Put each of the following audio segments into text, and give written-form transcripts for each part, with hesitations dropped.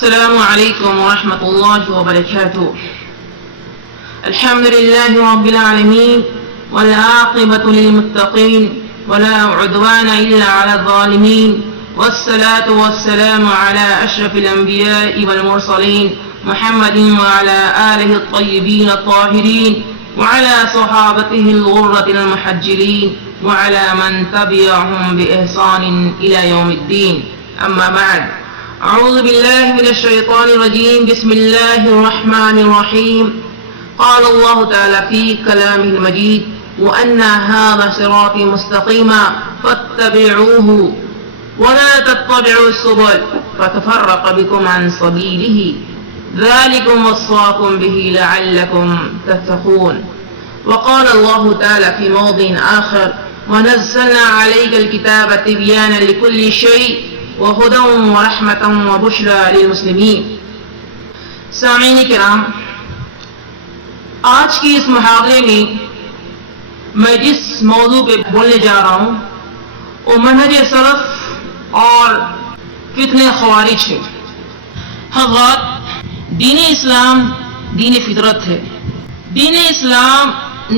السلام عليكم ورحمة الله وبركاته. الحمد لله رب العالمين والعاقبة للمتقين ولا عدوان إلا على الظالمين، والصلاة والسلام على أشرف الأنبياء والمرسلين محمد وعلى آله الطيبين الطاهرين وعلى صحابته الغرة المحجلين وعلى من تبعهم بإحسان إلى يوم الدين. أما بعد، أعوذ بالله من الشيطان الرجيم. بسم الله الرحمن الرحيم. قال الله تعالى في كلامه المجيد: وأن هذا صراطي مستقيما فاتبعوه ولا تتبعوا السبل فتفرق بكم عن سبيله ذلكم وصاكم به لعلكم تتقون. وقال الله تعالى في موضع آخر: ونزلنا عليك الكتاب تبيانا لكل شيء وهدى ورحمة وبشرى للمسلمين. سامعین کرام، آج کی اس محاورے میں میں جس موضوع پہ بولنے جا رہا ہوں وہ منہج سلف اور فتنہ خوارج ہے. حضرات، دین اسلام دین فطرت ہے. دین اسلام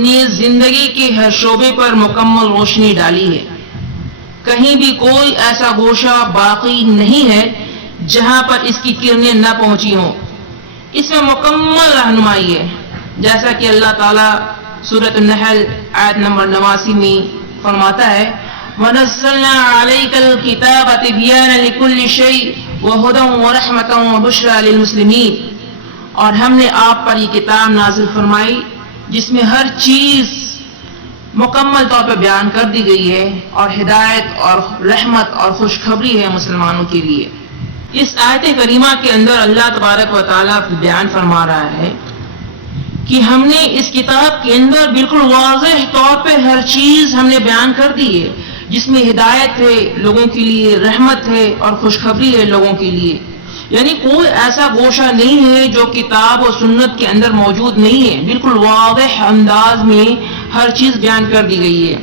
نے زندگی کے ہر شعبے پر مکمل روشنی ڈالی ہے. کہیں بھی کوئی ایسا گوشہ باقی نہیں ہے جہاں پر اس کی کرنیں نہ پہنچی ہوں. اس میں مکمل رہنمائی ہے، جیسا کہ اللہ تعالیٰ سورۃ النحل آیت نمبر 89 میں فرماتا ہے: وَنَزَّلْنَا عَلَيْكَ الْكِتَابَ تِبْيَانًا لِكُلِّ شَيْءٍ وَهُدًى وَرَحْمَةً وَبُشْرَى لِلْمُسْلِمِينَ. اور ہم نے آپ پر یہ کتاب نازل فرمائی جس میں ہر چیز مکمل طور پر بیان کر دی گئی ہے اور ہدایت اور رحمت اور خوشخبری ہے مسلمانوں کے لیے. اس آیت کریمہ کے اندر اللہ تبارک و تعالیٰ بیان فرما رہا ہے کہ ہم نے اس کتاب کے اندر بالکل واضح طور پہ ہر چیز ہم نے بیان کر دی ہے، جس میں ہدایت ہے لوگوں کے لیے، رحمت ہے اور خوشخبری ہے لوگوں کے لیے. یعنی کوئی ایسا گوشہ نہیں ہے جو کتاب و سنت کے اندر موجود نہیں ہے. بالکل واضح انداز میں ہر چیز بیان کر دی گئی ہے.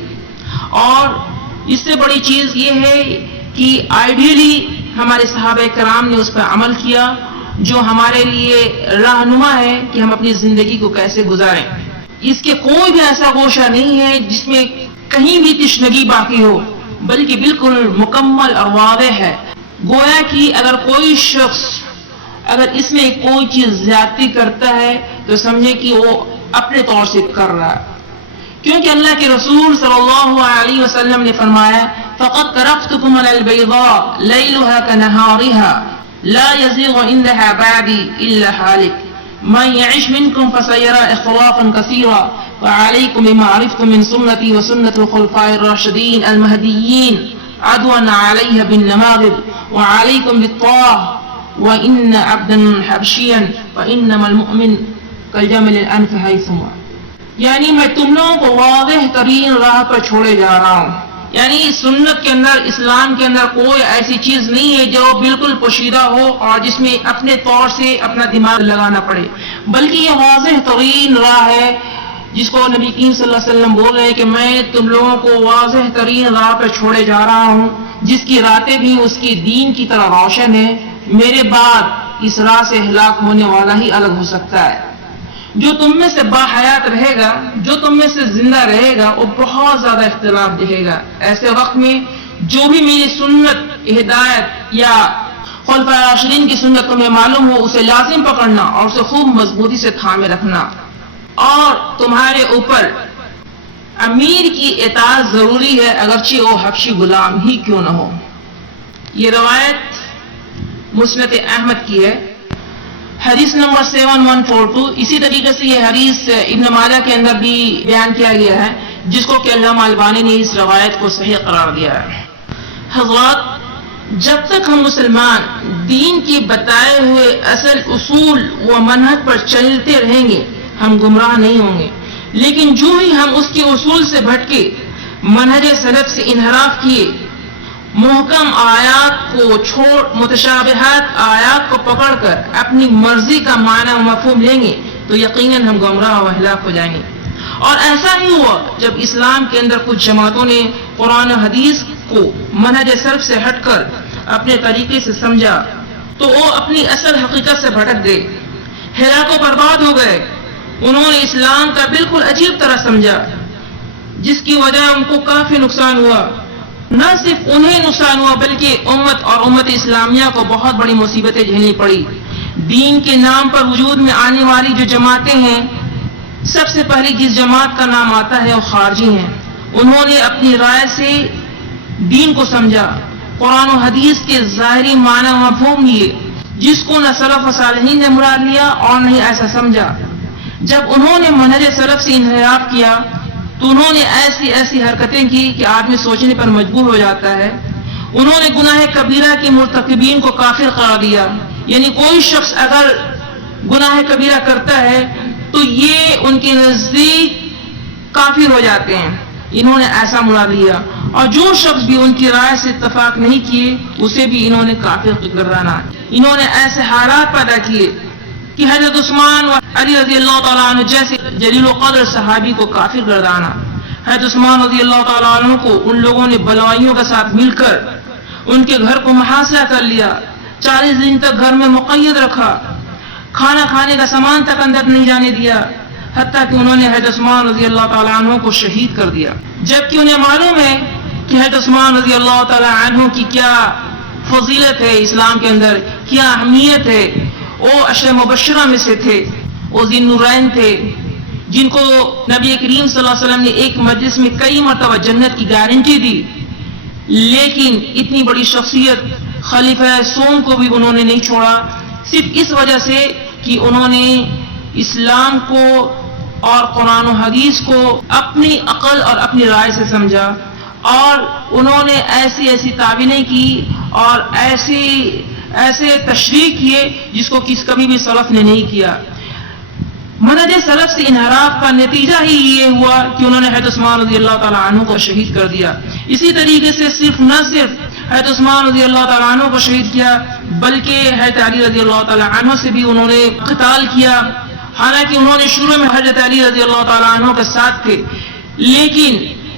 اور اس سے بڑی چیز یہ ہے کہ آئیڈیلی ہمارے صحابہ کرام نے اس پر عمل کیا، جو ہمارے لیے رہنما ہے کہ ہم اپنی زندگی کو کیسے گزاریں. اس کے کوئی بھی ایسا گوشہ نہیں ہے جس میں کہیں بھی تشنگی باقی ہو، بلکہ بالکل مکمل اور واضح ہے. گویا کہ اگر کوئی شخص اگر اس میں کوئی چیز زیادتی کرتا ہے تو سمجھے کہ وہ اپنے طور سے کر رہا ہے، کیونکہ اللہ کے رسول صلی اللہ علیہ وسلم نے فرمایا: فقد تركتكم على البيضاء ليلها كنهارها لا يزيغ عندها بعدي إلا هالك من يعش منكم فسيرى اختلافا كثيرا فعليكم بما عرفتم من سنتي وسنة الخلفاء الراشدين المهديين عدوا عليها بالنماذج وعليكم بالطاعة وإن عبدا حبشيا وإنما المؤمن كالجمل الأنف حيثما. یعنی میں تم لوگوں کو واضح ترین راہ پر چھوڑے جا رہا ہوں. یعنی سنت کے اندر، اسلام کے اندر کوئی ایسی چیز نہیں ہے جو بالکل پوشیدہ ہو اور جس میں اپنے طور سے اپنا دماغ لگانا پڑے، بلکہ یہ واضح ترین راہ ہے جس کو نبی کریم صلی اللہ علیہ وسلم بول رہے ہیں کہ میں تم لوگوں کو واضح ترین راہ پر چھوڑے جا رہا ہوں، جس کی راتیں بھی اس کی دین کی طرح روشن ہے. میرے بعد اس راہ سے ہلاک ہونے والا ہی الگ ہو سکتا ہے. جو تم میں سے باحیات رہے گا، جو تم میں سے زندہ رہے گا، وہ بہت زیادہ اختلاف دیکھے گا. ایسے وقت میں جو بھی میری سنت، ہدایت یا خلفائے راشدین کی سنت تمہیں معلوم ہو، اسے لازم پکڑنا اور اسے خوب مضبوطی سے تھامے رکھنا. اور تمہارے اوپر امیر کی اطاعت ضروری ہے، اگرچہ وہ حبشی غلام ہی کیوں نہ ہو. یہ روایت مسند احمد کی ہے، حدیث نمبر 7142. اسی طریقے سے یہ حدیث ابن ماجہ کے اندر بھی بیان کیا گیا ہے، جس کو کہ علامہ البانی نے اس روایت کو صحیح قرار دیا ہے. حضرات، جب تک ہم مسلمان دین کی بتائے ہوئے اصل اصول و منہج پر چلتے رہیں گے ہم گمراہ نہیں ہوں گے. لیکن جو ہی ہم اس کے اصول سے بھٹکے، منہج سلف سے انحراف کیے، محکم آیات کو چھوڑ متشابہات آیات کو پکڑ کر اپنی مرضی کا معنی و مفہوم لیں گے تو یقیناً ہم گمراہ و ہلاک ہو جائیں گے. اور ایسا ہی ہوا جب اسلام کے اندر کچھ جماعتوں نے قرآن و حدیث کو منہج سلف سے ہٹ کر اپنے طریقے سے سمجھا تو وہ اپنی اصل حقیقت سے بھٹک گئے، ہلاک و برباد ہو گئے۔ انہوں نے اسلام کا بالکل عجیب طرح سمجھا، جس کی وجہ ان کو کافی نقصان ہوا۔ نہ صرف انہیں نقصان ہوا بلکہ امت اور امت اسلامیہ کو بہت بڑی مصیبتیں جھیلنی پڑی۔ دین کے نام پر وجود میں آنے والی جو جماعتیں ہیں، سب سے پہلی جس جماعت کا نام آتا ہے وہ خارجی ہیں۔ انہوں نے اپنی رائے سے دین کو سمجھا، قرآن و حدیث کے ظاہری معنی مفہوم لیے، جس کو نہ سلف و صالحین نے مراد لیا اور نہیں ایسا سمجھا۔ جب انہوں نے منہج سلف سے انحراف کیا تو انہوں نے ایسی حرکتیں کی کہ آدمی سوچنے پر مجبور ہو جاتا ہے۔ انہوں نے گناہ کبیرہ کے مرتکبین کو کافر قرار دیا، یعنی کوئی شخص اگر گناہ کبیرہ کرتا ہے تو یہ ان کے نزدیک کافر ہو جاتے ہیں، انہوں نے ایسا مراد لیا، اور جو شخص بھی ان کی رائے سے اتفاق نہیں کیے اسے بھی انہوں نے کافر گردانا۔ انہوں نے ایسے حالات پیدا کیے کہ حضرت عثمان و علی رضی اللہ تعالیٰ عنہ جیسے جلیل و قدر صحابی کو کافر گردانا۔ حضرت عثمان رضی اللہ تعالیٰ عنہ کو ان لوگوں نے بلوائیوں کے ساتھ مل کر ان کے گھر کو محاصرہ کر لیا، 40 دن تک گھر میں مقید رکھا، کھانا کھانے کا سامان تک اندر نہیں جانے دیا، حتیٰ کہ انہوں نے حضرت عثمان رضی اللہ تعالیٰ عنہ کو شہید کر دیا، جبکہ انہیں معلوم ہے کہ حضرت عثمان رضی اللہ تعالیٰ عنہ کی کیا فضیلت ہے، اسلام کے اندر کیا اہمیت ہے۔ وہ عشر مبشرہ میں سے تھے، وہ ذی النورین تھے جن کو نبی کریم صلی اللہ علیہ وسلم نے ایک مجلس میں کئی مرتبہ جنت کی گارنٹی دی، لیکن اتنی بڑی شخصیت خلیفہ سوم کو بھی انہوں نے نہیں چھوڑا، صرف اس وجہ سے کہ انہوں نے اسلام کو اور قرآن و حدیث کو اپنی عقل اور اپنی رائے سے سمجھا، اور انہوں نے ایسی تعبیریں کی اور ایسے تشریح کیے جس کو کبھی بھی سلف نے نہیں کیا۔ منہج سلف سے انحراف کا نتیجہ ہی یہ ہوا کہ انہوں نے حضرت عثمان رضی اللہ تعالیٰ عنہ کو شہید کر دیا۔ اسی طریقے سے نہ صرف حضرت عثمان رضی اللہ تعالیٰ عنہ کو شہید کیا بلکہ حضرت علی رضی اللہ تعالیٰ عنہ سے بھی انہوں نے قتال کیا، حالانکہ انہوں نے شروع میں حضرت علی رضی اللہ تعالیٰ عنہ کے ساتھ تھے، لیکن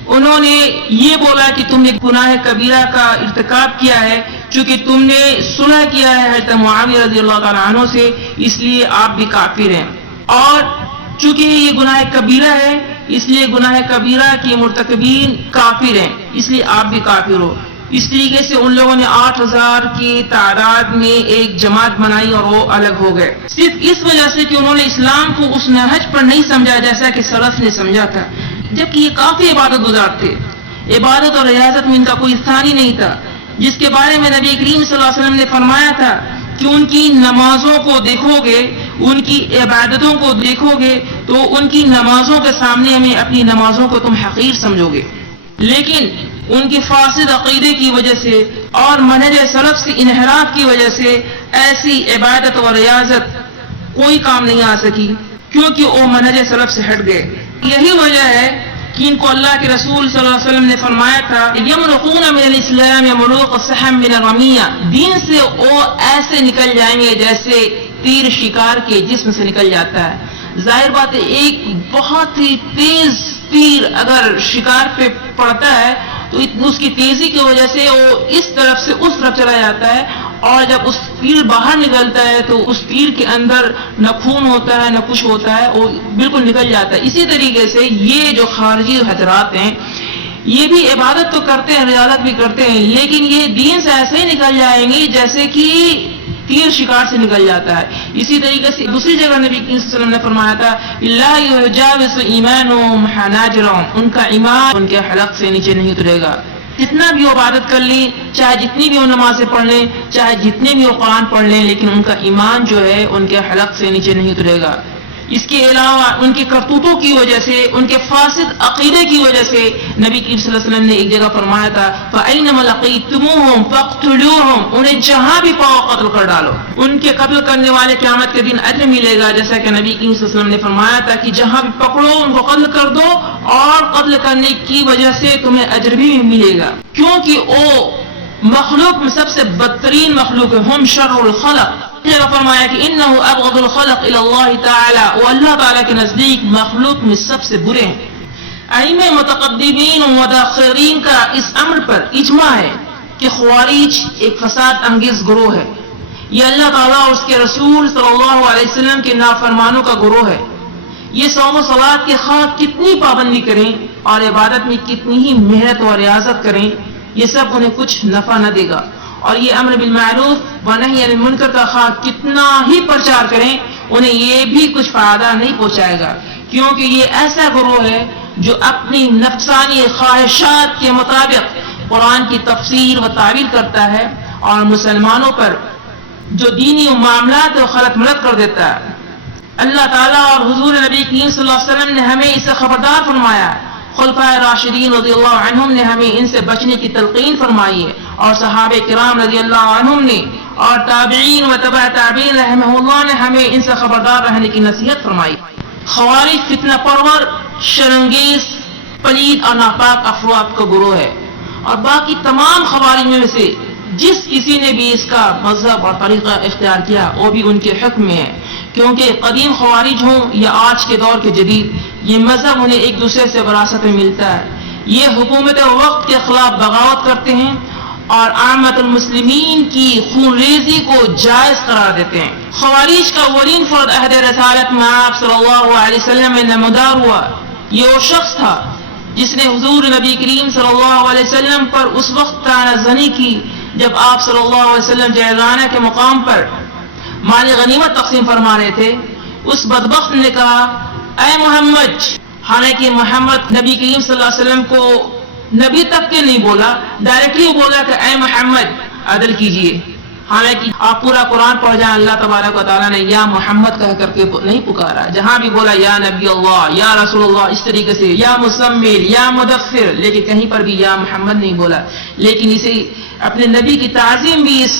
انہوں نے یہ بولا کہ تم نے گناہ کبیرہ کا ارتکاب کیا ہے، چونکہ تم نے صلح کیا ہے حضرت معاویہ رضی اللہ تعالیٰ عنہ سے، اس لیے آپ بھی کافر ہیں، اور چونکہ یہ گناہ کبیرہ ہے اس لیے گناہ کبیرہ کے مرتکبین کافر ہیں، اس لیے آپ بھی کافر ہو۔ اس طریقے سے ان لوگوں نے 8000 کی تعداد میں ایک جماعت بنائی اور وہ الگ ہو گئے، صرف اس وجہ سے کہ انہوں نے اسلام کو اس نہج پر نہیں سمجھا جیسا کہ سلف نے سمجھا تھا، جبکہ یہ کافی عبادت گزار تھے، عبادت اور ریاضت میں ان کا کوئی ثانی نہیں تھا، جس کے بارے میں نبی کریم صلی اللہ علیہ وسلم نے فرمایا تھا کہ ان کی نمازوں کو دیکھو گے، ان کی عبادتوں کو دیکھو گے تو ان کی نمازوں کے سامنے میں اپنی نمازوں کو تم حقیر سمجھو گے، لیکن ان کے فاسد عقیدے کی وجہ سے اور منہج سلف سے انحراف کی وجہ سے ایسی عبادت اور ریاضت کوئی کام نہیں آ سکی، کیونکہ وہ منہج سلف سے ہٹ گئے۔ یہی وجہ ہے کہ ان کو اللہ کے رسول صلی اللہ علیہ وسلم نے فرمایا تھا یمرقون من الاسلام یمرق السحم من الرمیہ، دین سے وہ ایسے نکل جائیں گے جیسے تیر شکار کے جسم سے نکل جاتا ہے۔ ظاہر بات ہے ایک بہت ہی تیز تیر اگر شکار پہ پڑتا ہے تو اس کی تیزی کی وجہ سے وہ اس طرف سے اس طرف چلا جاتا ہے، اور جب اس تیر باہر نکلتا ہے تو اس تیر کے اندر نہ خون ہوتا ہے نہ کچھ ہوتا ہے، وہ بالکل نکل جاتا ہے۔ اسی طریقے سے یہ جو خارجی حضرات ہیں یہ بھی عبادت تو کرتے ہیں، ریاضت بھی کرتے ہیں، لیکن یہ دین سے ایسے ہی نکل جائیں گے جیسے کہ تیر شکار سے نکل جاتا ہے۔ اسی طریقے سے دوسری جگہ نبی صلی اللہ علیہ وسلم نے فرمایا تھا لا یجاوز ایمانهم حناجرهم، ان کا ایمان ان کے حلق سے نیچے نہیں اترے گا، جتنا بھی وہ عبادت کر لیں، چاہے جتنی بھی وہ نمازیں پڑھ لیں، چاہے جتنے بھی وہ قرآن پڑھ لیں، لیکن ان کا ایمان جو ہے ان کے حلق سے نیچے نہیں اترے گا۔ اس کے علاوہ ان کے کرتوتوں کی وجہ سے، ان کے فاسد عقیدے کی وجہ سے نبی صلی اللہ علیہ وسلم نے ایک جگہ فرمایا تھا فَأَيْنَمَا لَقِيتُمُوهُمْ فَاقْتُلُوهُمْ، انہیں جہاں بھی پاؤ قتل کر ڈالو۔ ان کے قتل کرنے والے قیامت کے دن اجر ملے گا، جیسا کہ نبی صلی اللہ علیہ وسلم نے فرمایا تھا کہ جہاں بھی پکڑو ان کو قتل کر دو، اور قتل کرنے کی وجہ سے تمہیں اجر بھی ملے گا، کیونکہ وہ مخلوق میں سب سے بدترین مخلوق ہے، ہم شر الخلق۔ جگہ فرمایا کہ انہ ابغض الخلق الی اللہ تعالی، وہ اللہ تعالیٰ کے نزدیک مخلوق میں سب سے برے ہیں۔ ائمہ متقدمین و متاخرین کا اس امر پر اجماع ہے کہ خوارج ایک فساد انگیز گروہ ہے، یہ اللہ تعالیٰ اور اس کے رسول صلی اللہ علیہ وسلم کے نافرمانوں کا گروہ ہے. یہ صوم و صلات کے خواہ کتنی پابندی کریں اور عبادت میں کتنی ہی محنت اور ریاضت کریں، یہ سب انہیں کچھ نفع نہ دے گا. اور یہ امر بالمعروف و نہی عن المنکر کا خواہ کتنا ہی پرچار کریں، انہیں یہ بھی کچھ فائدہ نہیں پہنچائے گا، کیونکہ یہ ایسا گروہ ہے جو اپنی نفسانی خواہشات کے مطابق قرآن کی تفسیر و تعویل کرتا ہے اور مسلمانوں پر جو دینی معاملات کو خلط ملت کر دیتا ہے. اللہ تعالیٰ اور حضور نبی کریم صلی اللہ علیہ وسلم نے ہمیں اس سے خبردار فرمایا ہے. خلفائے راشدین رضی اللہ عنہم نے ہمیں ان سے بچنے کی تلقین فرمائی ہے، اور صحابہ کرام رضی اللہ عنہم نے اور تابعین و تبع تابعین رحمہ اللہ نے ہمیں ان سے خبردار رہنے کی نصیحت فرمائی. خوارج فتنہ پرور، شرانگیز، پلید اور ناپاک افراد کا گروہ ہے، اور باقی تمام خوارج میں سے جس کسی نے بھی اس کا مذہب اور طریقہ اختیار کیا وہ بھی ان کے حکم میں ہے، کیونکہ قدیم خوارج ہوں یا آج کے دور کے جدید، یہ مذہب انہیں ایک دوسرے سے وراثت میں ملتا ہے. یہ حکومت وقت کے خلاف بغاوت کرتے ہیں اور عامت المسلمین کی خون ریزی کو جائز قرار دیتے ہیں. خوارج کا اولین فرد عہد رسالت میں آپ صلی اللہ علیہ وسلم میں نمودار ہوا. یہ وہ شخص تھا جس نے حضور نبی کریم صلی اللہ علیہ وسلم پر اس وقت طعنہ زنی کی جب آپ صلی اللہ علیہ وسلم جعرانہ کے مقام پر مال غنیمت تقسیم فرما رہے تھے. اس بدبخت نے کہا اے محمد، حالانکہ محمد نبی کریم صلی اللہ علیہ وسلم کو نبی تک کے نہیں بولا، ڈائریکٹلی وہ بولا کہ اے محمد عدل کیجئے. حالانکہ آپ پورا قرآن پڑھ جائیں، اللہ تبارک و تعالیٰ نے یا محمد کہہ کر کے نہیں پکارا. جہاں بھی بولا یا نبی اللہ، یا رسول اللہ، اس طریقے سے یا مزمل، یا مدثر، لیکن کہیں پر بھی یا محمد نہیں بولا. لیکن اسے اپنے نبی کی تعظیم بھی اس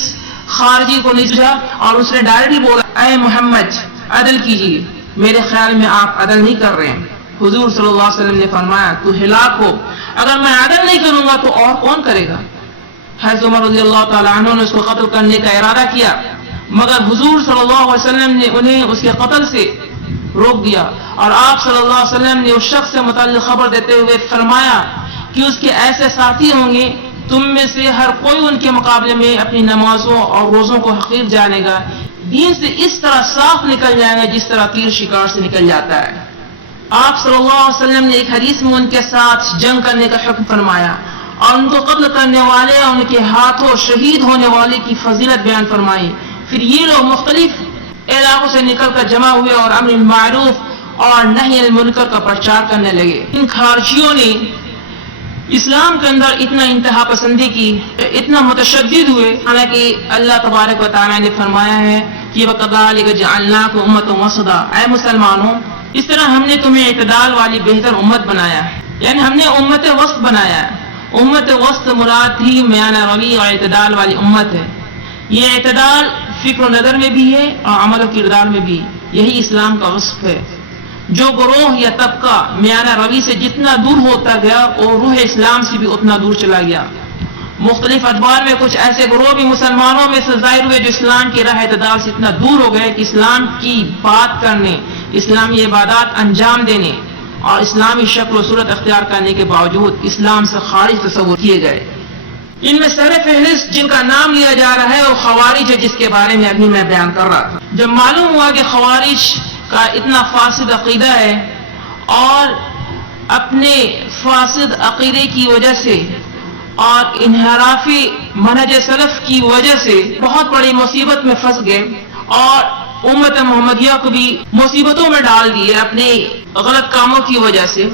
خارجی کو نہیں سمجھا اور اس نے ڈائریکٹلی بولا اے محمد عدل کیجئے. میرے خیال میں آپ عدل نہیں کر رہے ہیں. حضور صلی اللہ علیہ وسلم نے فرمایا تو ہلاک ہو، اگر میں عدل نہیں کروں گا تو اور کون کرے گا. حضرت عمر رضی اللہ تعالیٰ عنہ نے اس کو قتل کرنے کا ارادہ کیا، مگر حضور صلی اللہ علیہ وسلم نے انہیں اس کے قتل سے روک دیا، اور آپ صلی اللہ علیہ وسلم نے اس شخص سے متعلق خبر دیتے ہوئے فرمایا کہ اس کے ایسے ساتھی ہوں گے تم میں سے ہر کوئی ان کے مقابلے میں اپنی نمازوں اور روزوں کو حقیر جانے گا، دین سے اس طرح صاف نکل جائیں گے جس طرح تیر شکار سے نکل جاتا ہے. آپ صلی اللہ علیہ وسلم نے ایک حدیث میں ان کے ساتھ جنگ کرنے کا حکم فرمایا اور ان کو قتل کرنے والے اور ان کے ہاتھوں شہید ہونے والے کی فضیلت بیان فرمائی. پھر یہ لوگ مختلف علاقوں سے نکل کر جمع ہوئے اور امر بالمعروف اور نہی عن المنکر کا پرچار کرنے لگے. ان خارجیوں نے اسلام کے اندر اتنا انتہا پسندی کی، اتنا متشدد ہوئے، حالانکہ اللہ تبارک و تعالیٰ نے فرمایا ہے کہ وَكَذَلِكَ جَعَلْنَاكُمْ أُمَّةً وَسَطًا، اے مسلمانوں اس طرح ہم نے تمہیں اعتدال والی بہتر امت بنایا ہے، یعنی ہم نے امت وسط بنایا ہے. امت وسط مراد ہی میانہ روی اور اعتدال والی امت ہے. یہ اعتدال فکر و نظر میں بھی ہے اور عمل و کردار میں بھی. یہی اسلام کا وصف ہے. جو گروہ یا طبقہ میانہ روی سے جتنا دور ہوتا گیا اور روح اسلام سے بھی اتنا دور چلا گیا. مختلف ادوار میں کچھ ایسے گروہ بھی مسلمانوں میں سے ظاہر ہوئے جو اسلام کی راہ اعتدال سے اتنا دور ہو گئے کہ اسلام کی بات کرنے، اسلامی عبادات انجام دینے اور اسلامی شکل و صورت اختیار کرنے کے باوجود اسلام سے خارج تصور کیے گئے. ان میں سر فہرست جن کا نام لیا جا رہا ہے وہ خوارج ہے، جس کے بارے میں ابھی میں بیان کر رہا تھا. جب معلوم ہوا کہ خوارج کا اتنا فاسد عقیدہ ہے اور اپنے فاسد عقیدے کی وجہ سے اور انحرافی منہج سلف کی وجہ سے بہت بڑی مصیبت میں پھنس گئے اور امت محمدیہ کو بھی مصیبتوں میں ڈال دیے اپنے غلط کاموں کی وجہ سے.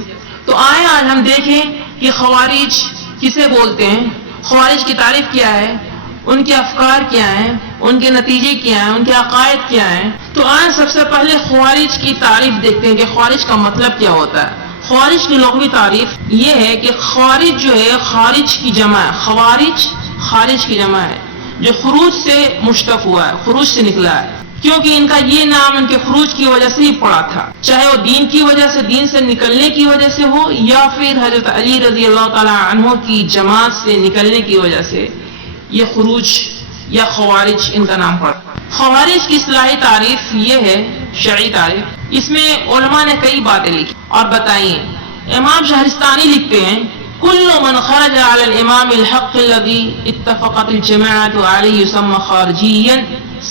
تو آئیں آج ہم دیکھیں کہ خوارج کسے بولتے ہیں، خوارج کی تعریف کیا ہے، ان کے افکار کیا ہیں، ان کے نتیجے کیا ہیں، ان کے عقائد کیا ہیں. تو آئیں سب سے پہلے خوارج کی تعریف دیکھتے ہیں کہ خوارج کا مطلب کیا ہوتا ہے. خوارج کی لغوی تعریف یہ ہے کہ خوارج جو ہے خارج کی جمع ہے. خوارج خارج کی جمع ہے جو خروج سے مشتق ہوا ہے، خروج سے نکلا ہے، کیونکہ ان کا یہ نام ان کے خروج کی وجہ سے ہی پڑا تھا، چاہے وہ دین کی وجہ سے، دین سے نکلنے کی وجہ سے ہو یا پھر حضرت علی رضی اللہ تعالی عنہ کی جماعت سے نکلنے کی وجہ سے. یہ خروج یا خوارج ان کا نام پڑا. خوارج کی اصطلاحی تعریف یہ ہے، شرعی تعریف. اس میں علماء نے کئی باتیں لکھی اور بتائی ہیں. امام شہرستانی لکھتے ہیں كل من خرج على الامام الحق الذي اتفقت الجماعة عليه يسمى خارجيا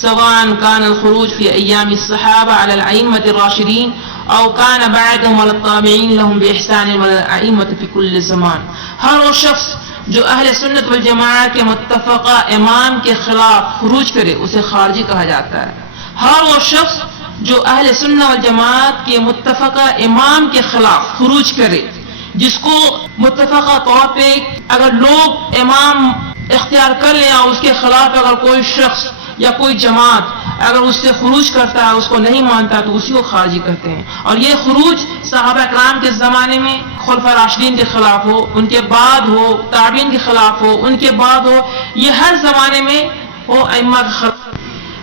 سواء كان الخروج في أيام الصحابة على الأئمة الراشدين أو كان بعدهم على التابعين لهم بإحسان وعلى الأئمة في كل زمان. ہر وہ شخص جو اہل سنت والجماعت کے متفقہ امام کے خلاف خروج کرے اسے خارجی کہا جاتا ہے. ہر وہ شخص جو اہل سنت والجماعت کے متفقہ امام کے خلاف خروج کرے، جس کو متفقہ طور پہ اگر لوگ امام اختیار کر لیں اور اس کے خلاف اگر کوئی شخص یا کوئی جماعت اگر اس سے خروج کرتا ہے، اس کو نہیں مانتا، تو اسی کو خارجی کہتے ہیں. اور یہ خروج صحابہ کرام کے زمانے میں خلفاء راشدین کے خلاف ہو، ان کے بعد ہو، تابعین کے خلاف ہو، ان کے بعد ہو، یہ ہر زمانے میں وہ ائمہ کے خلاف.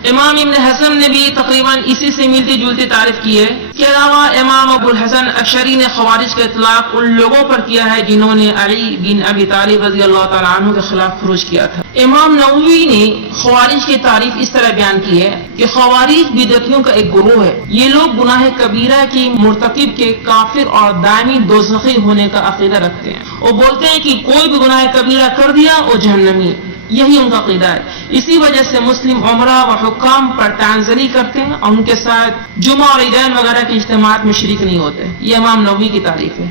امام ابن حزم نے بھی تقریباً اسی سے ملتی جلتی تعریف کی ہے. اس کے علاوہ امام ابو الحسن اشعری نے خوارج کا اطلاق ان لوگوں پر کیا ہے جنہوں نے علی بن ابی طالب رضی اللہ تعالیٰ عنہ کے خلاف خروج کیا تھا. امام نووی نے خوارج کی تعریف اس طرح بیان کی ہے کہ خوارج بدعتیوں کا ایک گروہ ہے. یہ لوگ گناہ کبیرہ کی مرتکب کے کافر اور دائمی دوزخی ہونے کا عقیدہ رکھتے ہیں. وہ بولتے ہیں کہ کوئی بھی گناہ کبیرہ کر دیا وہ جہنمی، یہی ان کا عقیدہ ہے. اسی وجہ سے مسلم عمرہ و حکام پر طعنزنی کرتے ہیں اور ان کے ساتھ جمعہ اور عیدین وغیرہ کے اجتماعات میں شریک نہیں ہوتے. یہ امام نووی کی تعریف ہے.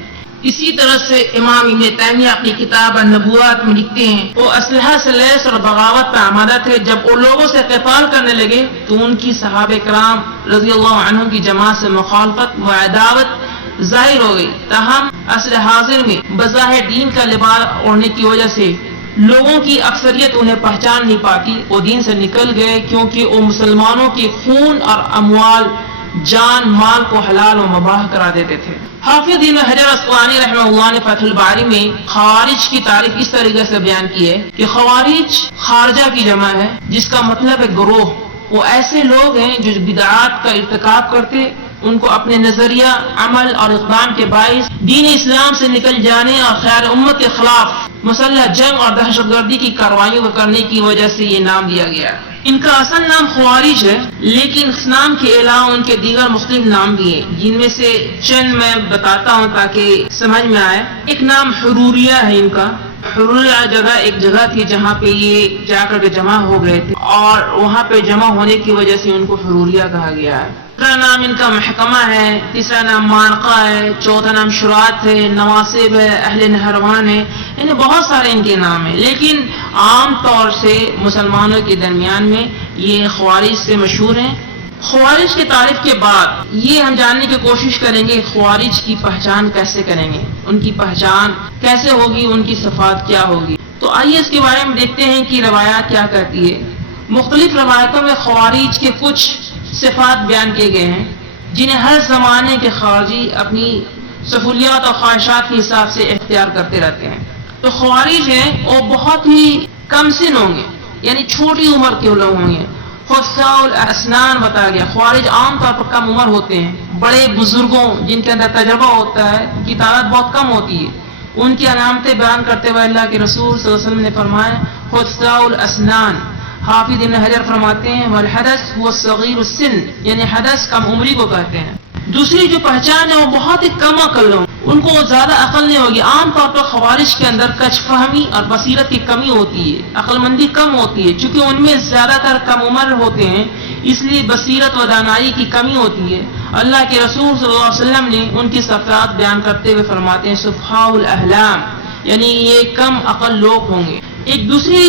اسی طرح سے امام ابن تیمیہ اپنی کتاب النبوات میں لکھتے ہیں وہ اسلحہ سے لیس اور بغاوت پر آمادہ تھے. جب وہ لوگوں سے قتال کرنے لگے تو ان کی صحابہ کرام رضی اللہ عنہم کی جماعت سے مخالفت و عداوت ظاہر ہو گئی. تاہم عصر حاضر میں بظاہر دین کا لباس اوڑھنے کی وجہ سے لوگوں کی اکثریت انہیں پہچان نہیں پاتی. وہ دین سے نکل گئے کیونکہ وہ مسلمانوں کی خون اور اموال، جان مال کو حلال و مباح کرا دیتے تھے. حافظ ابن حجر اسقلانی رحمہ اللہ نے فتح الباری میں خوارج کی تعریف اس طریقے سے بیان کی ہے کہ خوارج خارجہ کی جمع ہے جس کا مطلب ہے گروہ. وہ ایسے لوگ ہیں جو بدعات کا ارتکاب کرتے، ان کو اپنے نظریہ، عمل اور اقدام کے باعث دین اسلام سے نکل جانے اور خیر امت کے خلاف مسلح جنگ اور دہشت گردی کی کارروائیوں کو کرنے کی وجہ سے یہ نام دیا گیا. ان کا اصل نام خوارج ہے، لیکن اس نام کے علاوہ ان کے دیگر مختلف نام بھی ہیں جن میں سے چند میں بتاتا ہوں تاکہ سمجھ میں آئے. ایک نام حروریہ ہے ان کا. حروریہ ایک جگہ تھی جہاں پہ یہ جا کر کے جمع ہو گئے تھے اور وہاں پہ جمع ہونے کی وجہ سے ان کو حروریہ کہا گیا ہے. دوسرا نام ان کا محکمہ ہے، تیسرا نام مانقہ ہے، چوتھا نام شرات ہے، نواسب ہے، اہل نہروان ہے. یعنی بہت سارے ان کے نام ہیں، لیکن عام طور سے مسلمانوں کے درمیان میں یہ خوارج سے مشہور ہیں. خوارج کی تعریف کے بعد یہ ہم جاننے کی کوشش کریں گے خوارج کی پہچان کیسے کریں گے، ان کی پہچان کیسے ہوگی، ان کی صفات کیا ہوگی. تو آئیے اس کے بارے میں دیکھتے ہیں کہ روایات کیا کہتی ہے. مختلف روایتوں میں خوارج کے کچھ صفات بیان کیے گئے ہیں جنہیں ہر زمانے کے خارجی اپنی سہولیات اور خواہشات کے حساب سے اختیار کرتے رہتے ہیں. تو خوارج ہیں وہ بہت ہی کم سن ہوں گے، یعنی چھوٹی عمر کے لوگ ہوں گے. خفاء الاسنان بتایا گیا. خوارج عام طور پر کم عمر ہوتے ہیں. بڑے بزرگوں جن کے اندر تجربہ ہوتا ہے ان کی تعداد بہت کم ہوتی ہے. ان کی علامتیں بیان کرتے ہوئے اللہ کے رسول صلی اللہ علیہ وسلم نے فرمایا خفاء الاسنان. حافظ ابن حجر فرماتے ہیں والحدث هو الصغیر السن، یعنی حدث کم عمری کو کہتے ہیں. دوسری جو پہچان ہے وہ بہت ہی کم عقل ہوں، ان کو زیادہ عقل نہیں ہوگی. عام طور پر خوارج کے اندر کچھ فہمی اور بصیرت کی کمی ہوتی ہے، عقل مندی کم ہوتی ہے. چونکہ ان میں زیادہ تر کم عمر ہوتے ہیں اس لیے بصیرت و دانائی کی کمی ہوتی ہے. اللہ کے رسول صلی اللہ علیہ وسلم نے ان کی صفات بیان کرتے ہوئے فرماتے ہیں سفہاء الاحلام، یعنی یہ کم عقل لوگ ہوں گے. ایک دوسری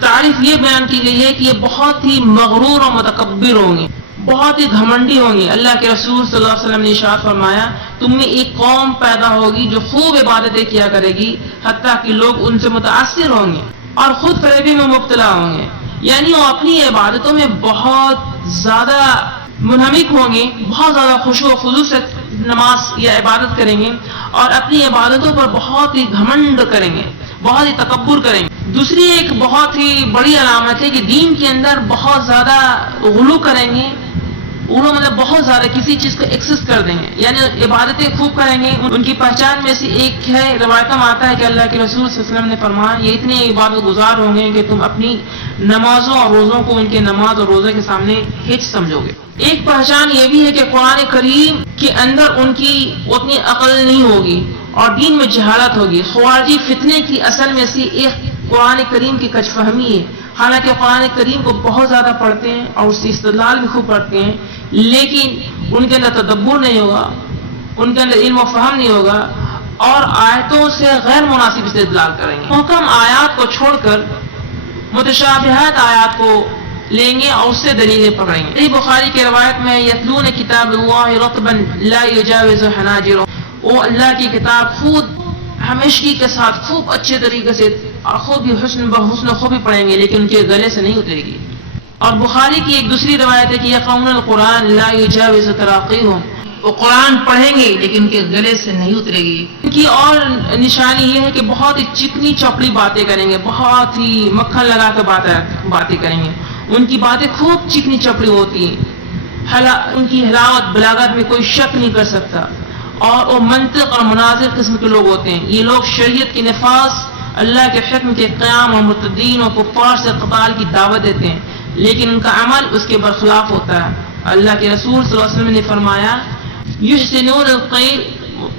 تعریف یہ بیان کی گئی ہے کہ یہ بہت ہی مغرور اور متکبر ہوں گے، بہت ہی گھمنڈی ہوں گے. اللہ کے رسول صلی اللہ علیہ وسلم نے ارشاد فرمایا تم میں ایک قوم پیدا ہوگی جو خوب عبادتیں کیا کرے گی حتیٰ کہ لوگ ان سے متاثر ہوں گے اور خود فریبی میں مبتلا ہوں گے. یعنی وہ اپنی عبادتوں میں بہت زیادہ منہمک ہوں گے، بہت زیادہ خشوع و خضوع سے نماز یا عبادت کریں گے اور اپنی عبادتوں پر بہت ہی گھمنڈ کریں گے، بہت ہی تکبر کریں گے. دوسری ایک بہت ہی بڑی علامت ہے کہ دین کے اندر بہت زیادہ غلو کریں گے. غلو مطلب بہت زیادہ کسی چیز کو ایکسس کر دیں گے، یعنی عبادتیں خوب کریں گے. ان کی پہچان میں سے ایک ہے، روایتوں میں آتا ہے کہ اللہ کے رسول صلی اللہ علیہ وسلم نے فرمایا یہ اتنے عبادت گزار ہوں گے کہ تم اپنی نمازوں اور روزوں کو ان کے نماز اور روزے کے سامنے ہچ سمجھو گے. ایک پہچان یہ بھی ہے کہ قرآن کریم کے اندر ان کی اتنی عقل نہیں ہوگی اور دین میں جہالت ہوگی. خوارجی فتنے کی اصل میں سے ایک قرآن کریم کی کچھ فہمی ہے. حالانکہ قرآن کریم کو بہت زیادہ پڑھتے ہیں اور اس سے استدلال بھی خوب پڑھتے ہیں، لیکن ان کے اندر تدبر نہیں ہوگا، ان کے اندر علم و فہم نہیں ہوگا اور آیتوں سے غیر مناسب استدلال کریں گے، محکم آیات کو چھوڑ کر متشابہات آیات کو لیں گے اور اس سے دلیلیں پکڑیں گے۔ صحیح بخاری کی روایت میں یتلون کتاب اللہ رطبا لا یجاوز حناجرهم، وہ اللہ کی کتاب خود ہمیشگی کے ساتھ خوب اچھے طریقے سے اور خوب ہی حسن خوبی پڑھیں گے، لیکن ان کے گلے سے نہیں اترے گی۔ اور بخاری کی ایک دوسری روایت ہے کہ یقرؤون القرآن لا یجاوز تراقیهم، وہ قرآن پڑھیں گے لیکن ان کے گلے سے نہیں اترے گی۔ ان کی اور نشانی یہ ہے کہ بہت ہی چکنی چپڑی باتیں کریں گے، بہت ہی مکھن لگا کر باتیں کریں گے، ان کی باتیں خوب چکنی چپڑی ہوتی ہیں، ان کی حلاوت بلاغت میں کوئی شک نہیں کر سکتا، اور وہ منطق اور مناظر قسم کے لوگ ہوتے ہیں۔ یہ لوگ شریعت کی نفاذ، اللہ کے حکم کے قیام اور مرتدین اور کفار سے قتال کی دعوت دیتے ہیں، لیکن ان کا عمل اس کے برخلاف ہوتا ہے۔ اللہ کے رسول صلی اللہ علیہ وسلم نے فرمایا یحسنون القول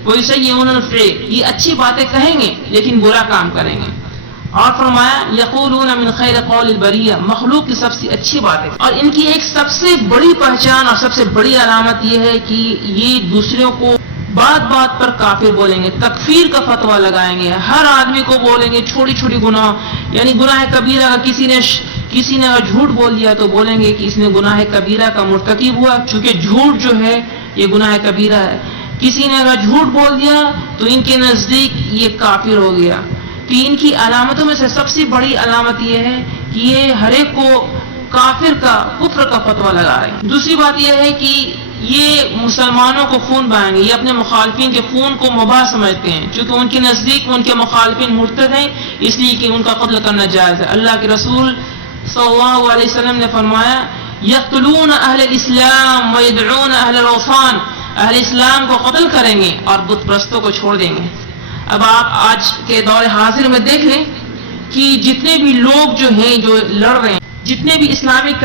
ویسیئون الفعل، یہ اچھی باتیں کہیں گے لیکن برا کام کریں گے، اور فرمایا یقولون من خیر قول البریہ، مخلوق کی سب سے اچھی باتیں۔ اور ان کی ایک سب سے بڑی پہچان اور سب سے بڑی علامت یہ ہے کہ یہ دوسروں کو بات بات پر کافر بولیں گے، تکفیر کا فتویٰ لگائیں گے، ہر آدمی کو بولیں گے چھوٹی چھوٹی گناہ، یعنی گناہ کبیرہ اگر کسی نے اگر جھوٹ بول دیا تو بولیں گے کہ اس نے گناہ کبیرہ کا مرتکب ہوا، چونکہ جھوٹ جو ہے یہ گناہ کبیرہ ہے۔ کسی نے اگر جھوٹ بول دیا تو ان کے نزدیک یہ کافر ہو گیا۔ تو ان کی علامتوں میں سے سب سے بڑی علامت یہ ہے کہ یہ ہر ایک کو کافر کا کفر کا فتویٰ لگا رہے ہیں۔ دوسری بات یہ ہے کہ یہ مسلمانوں کو خون بہائیں گے، یہ اپنے مخالفین کے خون کو مباح سمجھتے ہیں، چونکہ ان کے نزدیک ان کے مخالفین مرتد ہیں، اس لیے کہ ان کا قتل کرنا جائز ہے۔ اللہ کے رسول صلی اللہ علیہ وسلم نے فرمایا یقتلون اہل الاسلام ویدعون اہل الاوثان، اہل اسلام کو قتل کریں گے اور بت پرستوں کو چھوڑ دیں گے۔ اب آپ آج کے دور حاضر میں دیکھ لیں کہ جتنے بھی لوگ جو ہیں جو لڑ رہے ہیں، جتنے بھی اسلامک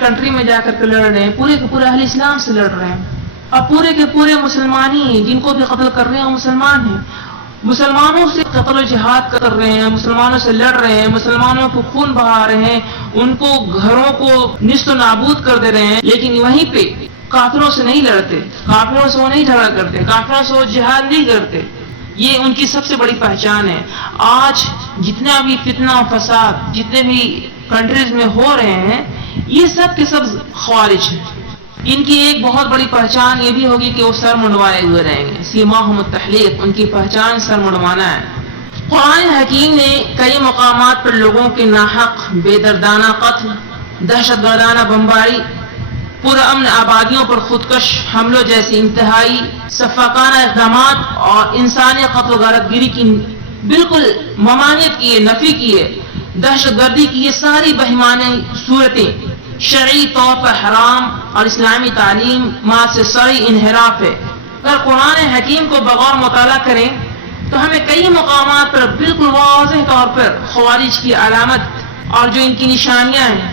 کنٹری میں جا کر کے لڑ رہے ہیں، پورے کے پورے اہل اسلام سے لڑ رہے ہیں، اور پورے کے پورے مسلمان ہی ہیں، جن کو بھی قتل کر رہے ہیں مسلمان ہیں، مسلمانوں سے قتل و جہاد کر رہے ہیں، مسلمانوں سے لڑ رہے ہیں، مسلمانوں کو خون بہا رہے ہیں، ان کو گھروں کو نیست و نابود کر دے رہے ہیں، لیکن وہیں پہ کافروں سے نہیں لڑتے، کافروں سے وہ نہیں جھگڑا کرتے، کافروں سے وہ جہاد نہیں کرتے۔ یہ ان کی سب سے بڑی پہچان ہے۔ آج جتنا بھی فتنہ و فساد جتنے بھی کنٹریز میں ہو رہے ہیں، یہ سب کے سب خوارج ہیں۔ ان کی ایک بہت بڑی پہچان یہ بھی ہوگی کہ وہ سر منڈوائے ہوئے رہیں گے، سیماہم التحلیق، ان کی پہچان سر منڈوانا ہے۔ قرآن حکیم نے کئی مقامات پر لوگوں کے ناحق بے دردانہ قتل، دہشت گردانہ بمباری، پرامن آبادیوں پر خودکش حملوں جیسی انتہائی سفاکانہ اقدامات اور انسانی قتل و غارت گیری کی بالکل ممانعت کی ہے، نفی کی ہے۔ دہشت گردی کی یہ ساری بہیمانہ صورتیں شرعی طور پر حرام اور اسلامی تعلیمات سے سری انحراف ہے۔ اگر قرآن حکیم کو بغور مطالعہ کریں تو ہمیں کئی مقامات پر بالکل واضح طور پر خوارج کی علامت اور جو ان کی نشانیاں ہیں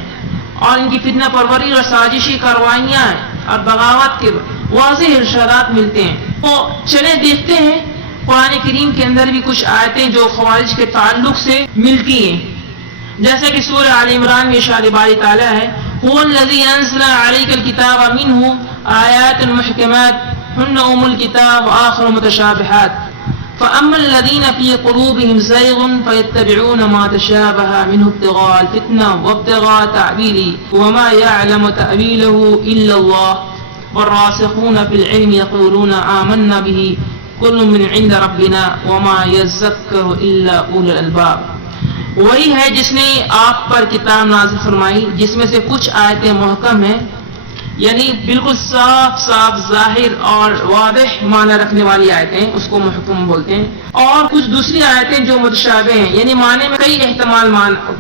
اور ان کی فتنہ پروری اور سازشی کاروائیاں ہیں اور بغاوت کے واضح ارشادات ملتے ہیں۔ تو چلیں دیکھتے ہیں قرآن کریم کے اندر بھی کچھ آیتیں جو خوارج کے تعلق سے ملتی ہیں، جیسا کہ سورہ آل عمران میں ارشاد باری تعالیٰ ہے هو الذی انزل علیک الکتاب منہ آیات محکمات ہن ام الکتاب وآخر متشابہات فأما الذین فی قلوبهم زیغ فیتبعون ما تشابہ منہ ابتغاء الفتنہ وابتغاء تعویلہ وما یعلم تأویلہ الا اللہ والراسخون فی العلم یقولون آمنا بہ کل من عند ربنا وما یذکر الا اولو الالباب۔ وہی ہے جس نے آپ پر کتاب نازل فرمائی جس میں سے کچھ آیتیں محکم ہیں، یعنی بالکل صاف صاف ظاہر اور واضح معنی رکھنے والی آیتیں، اس کو محکم بولتے ہیں، اور کچھ دوسری آیتیں جو متشابہ ہیں، یعنی معنی میں کئی احتمال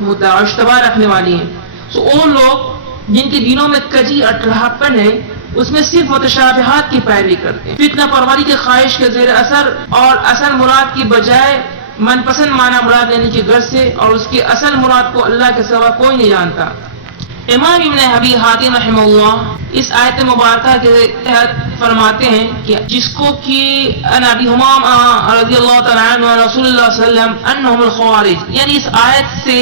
ہوتا ہے اور اشتباہ رکھنے والی ہیں۔ تو وہ لوگ جن کے دینوں میں کجی اور ٹھڑاپن ہے، اس میں صرف متشابہات کی پیروی کرتے ہیں، فتنہ پروری کی خواہش کے زیر اثر اور اصل مراد کی بجائے من پسند معنی مراد لینے کی غرض سے، اور اس کی اصل مراد کو اللہ کے سوا کوئی نہیں جانتا۔ امام ابن ابی حاتم رحمہ اللہ اس آیت مبارکہ کے تحت فرماتے ہیں کہ جس کو کہ ان ابی حمامہ رضی اللہ تعالی عنہ رسول اللہ صلی اللہ علیہ وسلم انہم الخوارج، یعنی اس آیت سے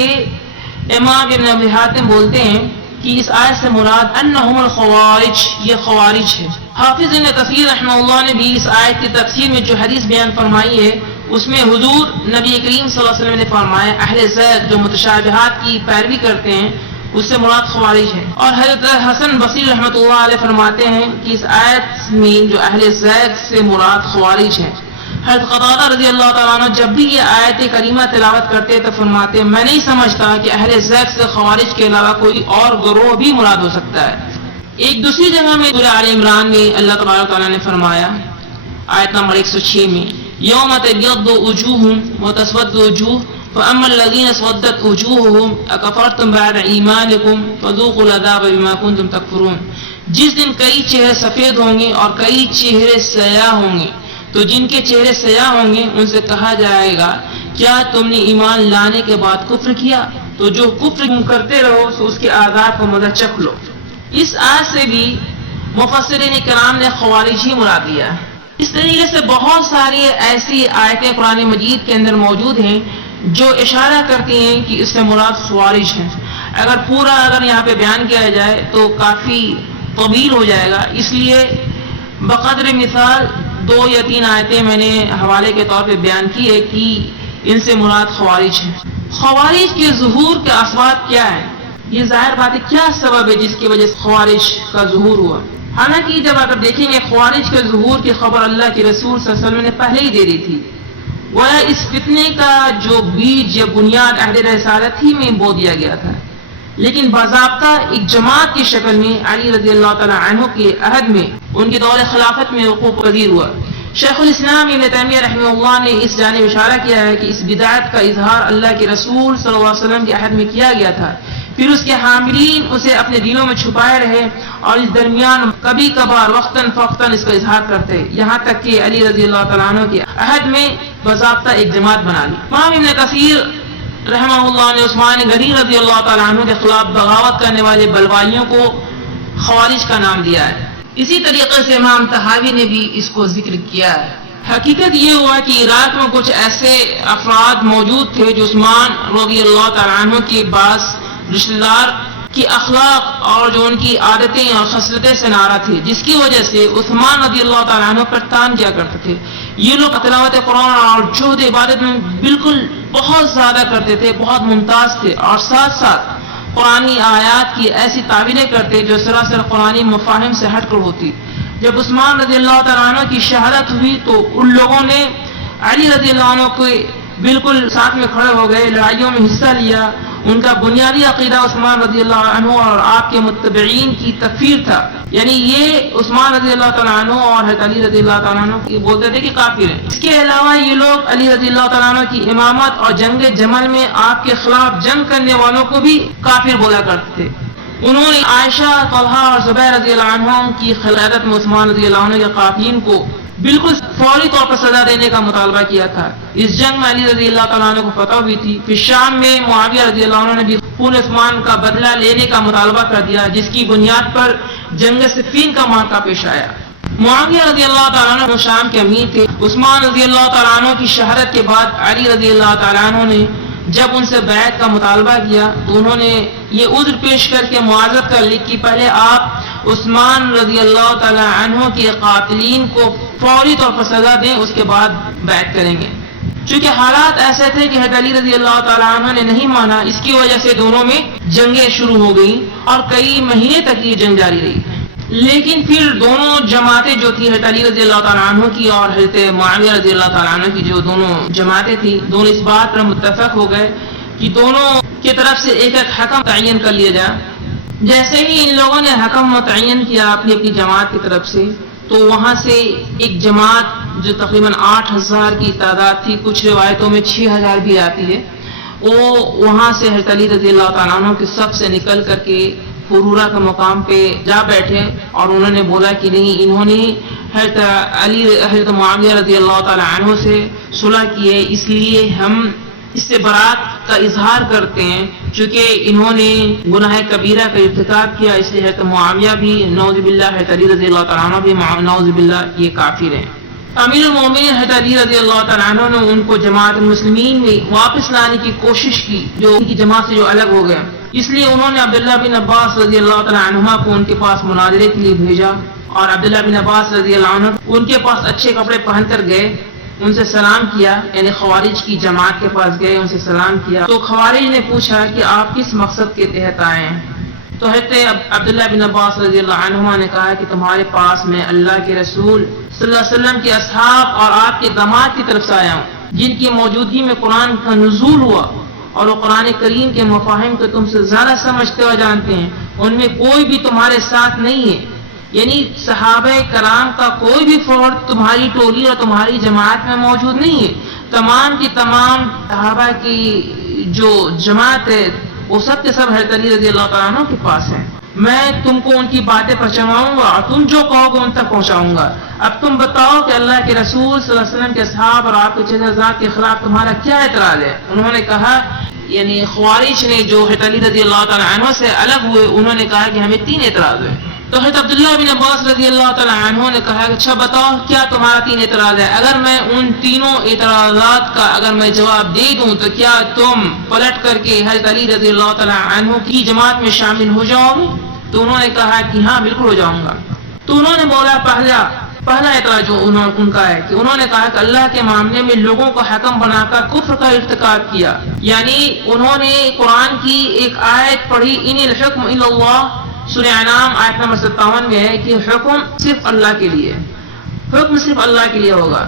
امام ابن ابی حاتم بولتے ہیں کہ اس آیت سے مراد انہم الخوارج، یہ خوارج ہے۔ حافظ ابن کثیر رحمہ اللہ نے بھی اس آیت کی تفسیر میں جو حدیث بیان فرمائی ہے اس میں حضور نبی کریم صلی اللہ علیہ وسلم نے فرمایا اہل زیغ جو متشابہات کی پیروی کرتے ہیں اس سے مراد خوارج ہے۔ اور حضرت حسن بصری رحمۃ اللہ علیہ فرماتے ہیں کہ اس آیت میں جو اہل زیغ سے مراد خوارج ہے۔ حضرت قتادہ رضی اللہ تعالیٰ عنہ جب بھی یہ آیت کریمہ تلاوت کرتے تو فرماتے میں نہیں سمجھتا کہ اہل زیغ سے خوارج کے علاوہ کوئی اور گروہ بھی مراد ہو سکتا ہے۔ ایک دوسری جگہ میں سورہ آل عمران میں اللہ تبارک تعالیٰ نے فرمایا آیت نمبر 106 میں یوم تبیض وجوہ وتسود وجوہ فاما الذین اسودت وجوہہم اکفرتم بعد ایمانکم فذوقوا العذاب بما کنتم تکفرون، جس دن کئی چہرے سفید ہوں گے اور کئی چہرے سیاہ ہوں گے تو جن کے چہرے سیاہ ہوں گے ان سے کہا جائے گا کیا تم نے ایمان لانے کے بعد کفر کیا؟ تو جو کفر کرتے رہو تو اس کے عذاب کو مزہ چکھ لو۔ اس آیت سے بھی مفسرین کرام نے خوارج ہی مراد لیا ہے۔ اس طریقے سے بہت ساری ایسی آیتیں قرآن مجید کے اندر موجود ہیں جو اشارہ کرتی ہیں کہ اس سے مراد خوارج ہیں۔ اگر یہاں پہ بیان کیا جائے تو کافی طویل ہو جائے گا، اس لیے بقدر مثال 2 یا 3 آیتیں میں نے حوالے کے طور پہ بیان کی ہے کہ ان سے مراد خوارج ہیں۔ خوارج کے ظہور کے اسباب کیا ہیں؟ یہ ظاہر بات ہے کیا سبب ہے جس کی وجہ سے خوارج کا ظہور ہوا؟ حالانکہ جب اگر دیکھیں گے خوارج کے ظہور کی خبر اللہ کے رسول صلی اللہ علیہ وسلم نے پہلے ہی دے دی تھی، گویا اس فتنے کا جو بیج یا بنیاد عہد رسالت ہی میں بو دیا گیا تھا، لیکن باضابطہ ایک جماعت کی شکل میں علی رضی اللہ تعالی عنہ کے عہد میں ان کے دور خلافت میں وقوع پذیر ہوا۔ شیخ الاسلام ابن تیمیہ رحمہ اللہ نے اس جانب اشارہ کیا ہے کہ اس بدعت کا اظہار اللہ کے رسول صلی اللہ علیہ وسلم کے عہد میں کیا گیا تھا، پھر اس کے حاملین اسے اپنے دلوں میں چھپائے رہے اور اس درمیان کبھی کبھار وقتاً فوقتاً اس کا اظہار کرتے، یہاں تک کہ علی رضی اللہ تعالیٰ عنہ کے عہد میں باضابطہ ایک جماعت بنا لی۔ امام ابن کثیر رحمہ اللہ نے عثمان غنی رضی اللہ تعالیٰ عنہ کے خلاف بغاوت کرنے والے بلوائیوں کو خوارج کا نام دیا ہے۔ اسی طریقے سے امام طحاوی نے بھی اس کو ذکر کیا ہے۔ حقیقت یہ ہوا کہ عراق میں کچھ ایسے افراد موجود تھے جو عثمان رضی اللہ تعالیٰ عنہ کے بعض رشتہ دار کی اخلاق اور جو ان کی عادتیں اور خصلتیں سے ناراض تھے، جس کی وجہ سے عثمان رضی اللہ تعالیٰ عنہ پر تان کیا کرتے تھے۔ یہ لوگ تلاوت قرآن اور جہد عبادت میں بالکل بہت زیادہ کرتے تھے، بہت ممتاز تھے، اور ساتھ ساتھ قرآنی آیات کی ایسی تعبیریں کرتے جو سراسر قرآنی مفاہیم سے ہٹ کر ہوتی۔ جب عثمان رضی اللہ تعالیٰ عنہ کی شہادت ہوئی تو ان لوگوں نے علی رضی اللہ عنہ کو بالکل ساتھ میں کھڑے ہو گئے، لڑائیوں میں حصہ لیا۔ ان کا بنیادی عقیدہ عثمان رضی اللہ عنہ اور آپ کے متبعین کی تکفیر تھا، یعنی یہ عثمان رضی اللہ تعالیٰ عنہ اور حضرت علی رضی اللہ تعالیٰ عنہ بولتے تھے کہ کافر ہیں۔ اس کے علاوہ یہ لوگ علی رضی اللہ تعالیٰ عنہ کی امامت اور جنگ جمل میں آپ کے خلاف جنگ کرنے والوں کو بھی کافر بولا کرتے تھے۔ انہوں نے عائشہ، طلحہ اور زبیر رضی اللہ عنہ کی قیادت میں عثمان رضی اللہ عنہ کے قاتلین کو بالکل فوری طور پر سزا دینے کا مطالبہ کیا تھا۔ اس جنگ میں علی رضی اللہ تعالیٰ عنہ کو فتح ہوئی تھی۔ پھر شام میں معاویہ رضی اللہ عنہ نے بھی خون عثمان کا بدلہ لینے کا مطالبہ کر دیا، جس کی بنیاد پر جنگ صفین کا معرکہ پیش آیا۔ معاویہ رضی اللہ تعالیٰ عنہ شام کے امیر تھے۔ عثمان رضی اللہ تعالیٰ عنہ کی شہادت کے بعد علی رضی اللہ تعالیٰ عنہ نے جب ان سے بیعت کا مطالبہ کیا تو انہوں نے یہ عذر پیش کر کے معاذرت کر لی کہ پہلے آپ عثمان رضی اللہ تعالیٰ عنہ کے قاتلین کو فوری طور پر سزا دیں، اس کے بعد بیعت کریں گے۔ چونکہ حالات ایسے تھے کہ حضرت علی رضی اللہ تعالیٰ عنہ نے نہیں مانا، اس کی وجہ سے دونوں میں جنگیں شروع ہو گئیں اور کئی مہینے تک یہ جنگ جاری رہی۔ لیکن پھر دونوں جماعتیں جو تھی حضرت علی رضی اللہ تعالیٰ عنہ کی اور حضرت معاویہ رضی اللہ تعالیٰ عنہ کی، جو دونوں جماعتیں تھیں، دونوں اس بات پر متفق ہو گئے کہ دونوں کی طرف سے ایک ایک حکم تعین کر لیا جائے۔ جیسے ہی ان لوگوں نے حکم متعین کیا اپنی اپنی جماعت کی طرف سے، تو وہاں سے ایک جماعت جو تقریباً 8000 کی تعداد تھی، کچھ روایتوں میں 6000 بھی آتی ہے، وہ وہاں سے حضرت علی رضی اللہ تعالیٰ عنہ کے صف سے نکل کر کے فرورہ کے مقام پہ جا بیٹھے اور انہوں نے بولا کہ نہیں، انہوں نے حضرت معاویہ رضی اللہ تعالیٰ عنہ سے صلح کی ہے، اس لیے ہم اس سے برات کا اظہار کرتے ہیں، چونکہ انہوں نے گناہ کبیرہ کا ارتکاب کیا، اس لیے حضرت معاویہ بھی نعوذ باللہ، حضرت علی رضی اللہ تعالیٰ عنہ بھی نعوذ باللہ یہ کافر ہیں۔ امیر المومنین حضرت علی رضی اللہ تعالیٰ عنہ نے ان کو جماعت المسلمین میں واپس لانے کی کوشش کی، جو ان کی جماعت سے جو الگ ہو گیا. اس لیے انہوں نے عبداللہ بن عباس رضی اللہ تعالیٰ عنہما کو ان کے پاس مناظرے کے لیے بھیجا، اور عبداللہ بن عباس رضی اللہ عنہ ان کے پاس اچھے کپڑے پہن کر گئے، ان سے سلام کیا، یعنی خوارج کی جماعت کے پاس گئے، ان سے سلام کیا. تو خوارج نے پوچھا کہ آپ کس مقصد کے تحت آئے ہیں؟ تو حضرت عبداللہ بن عباس رضی اللہ عنہما نے کہا کہ تمہارے پاس میں اللہ کے رسول صلی اللہ علیہ وسلم کے اصحاب اور آپ کے داماد کی طرف سے آیا ہوں، جن کی موجودگی میں قرآن کا نزول ہوا، اور وہ قرآن کریم کے مفاہیم کو تم سے زیادہ سمجھتے اور جانتے ہیں، ان میں کوئی بھی تمہارے ساتھ نہیں ہے. یعنی صحابہ کرام کا کوئی بھی فرد تمہاری ٹولی اور تمہاری جماعت میں موجود نہیں ہے. تمام کی تمام صحابہ کی جو جماعت ہے وہ سب کے سب حضرت علی رضی اللہ تعالیٰ عنہ کے پاس ہیں. میں تم کو ان کی باتیں پہنچاؤں گا اور تم جو کہو گے ان تک پہنچاؤں گا. اب تم بتاؤ کہ اللہ کے رسول صلی اللہ علیہ وسلم کے اصحاب اور آپ کے جنازات کے خلاف تمہارا کیا اعتراض ہے؟ انہوں نے کہا، یعنی خوارج نے جو حضرت علی رضی اللہ تعالیٰ عنہ سے الگ ہوئے، انہوں نے کہا کہ ہمیں 3 اعتراض ہے. تو حضرت عبداللہ بن عباس رضی اللہ تعالیٰ عنہ نے کہا کہ اچھا بتاؤ کیا تمہارا 3 اعتراض ہے؟ اگر میں ان تینوں اعتراضات کا اگر میں جواب دے دوں تو کیا تم پلٹ کر کے حضرت علی رضی اللہ تعالیٰ عنہ کی جماعت میں شامل ہو جاؤ گے؟ تو انہوں نے کہا کہ ہاں بالکل ہو جاؤں گا. تو انہوں نے بولا پہلا اعتراض جو ان کا ہے کہ انہوں نے کہا کہ اللہ کے معاملے میں لوگوں کو حکم بنا کر کفر کا ارتکاب کیا. یعنی انہوں نے قرآن کی ایک آیت پڑھی، ان الحکم الا اللہ، سورہ انعام آیت نمبر 57 میں ہے کہ حکم صرف اللہ کے لیے، حکم صرف اللہ کے لیے ہوگا،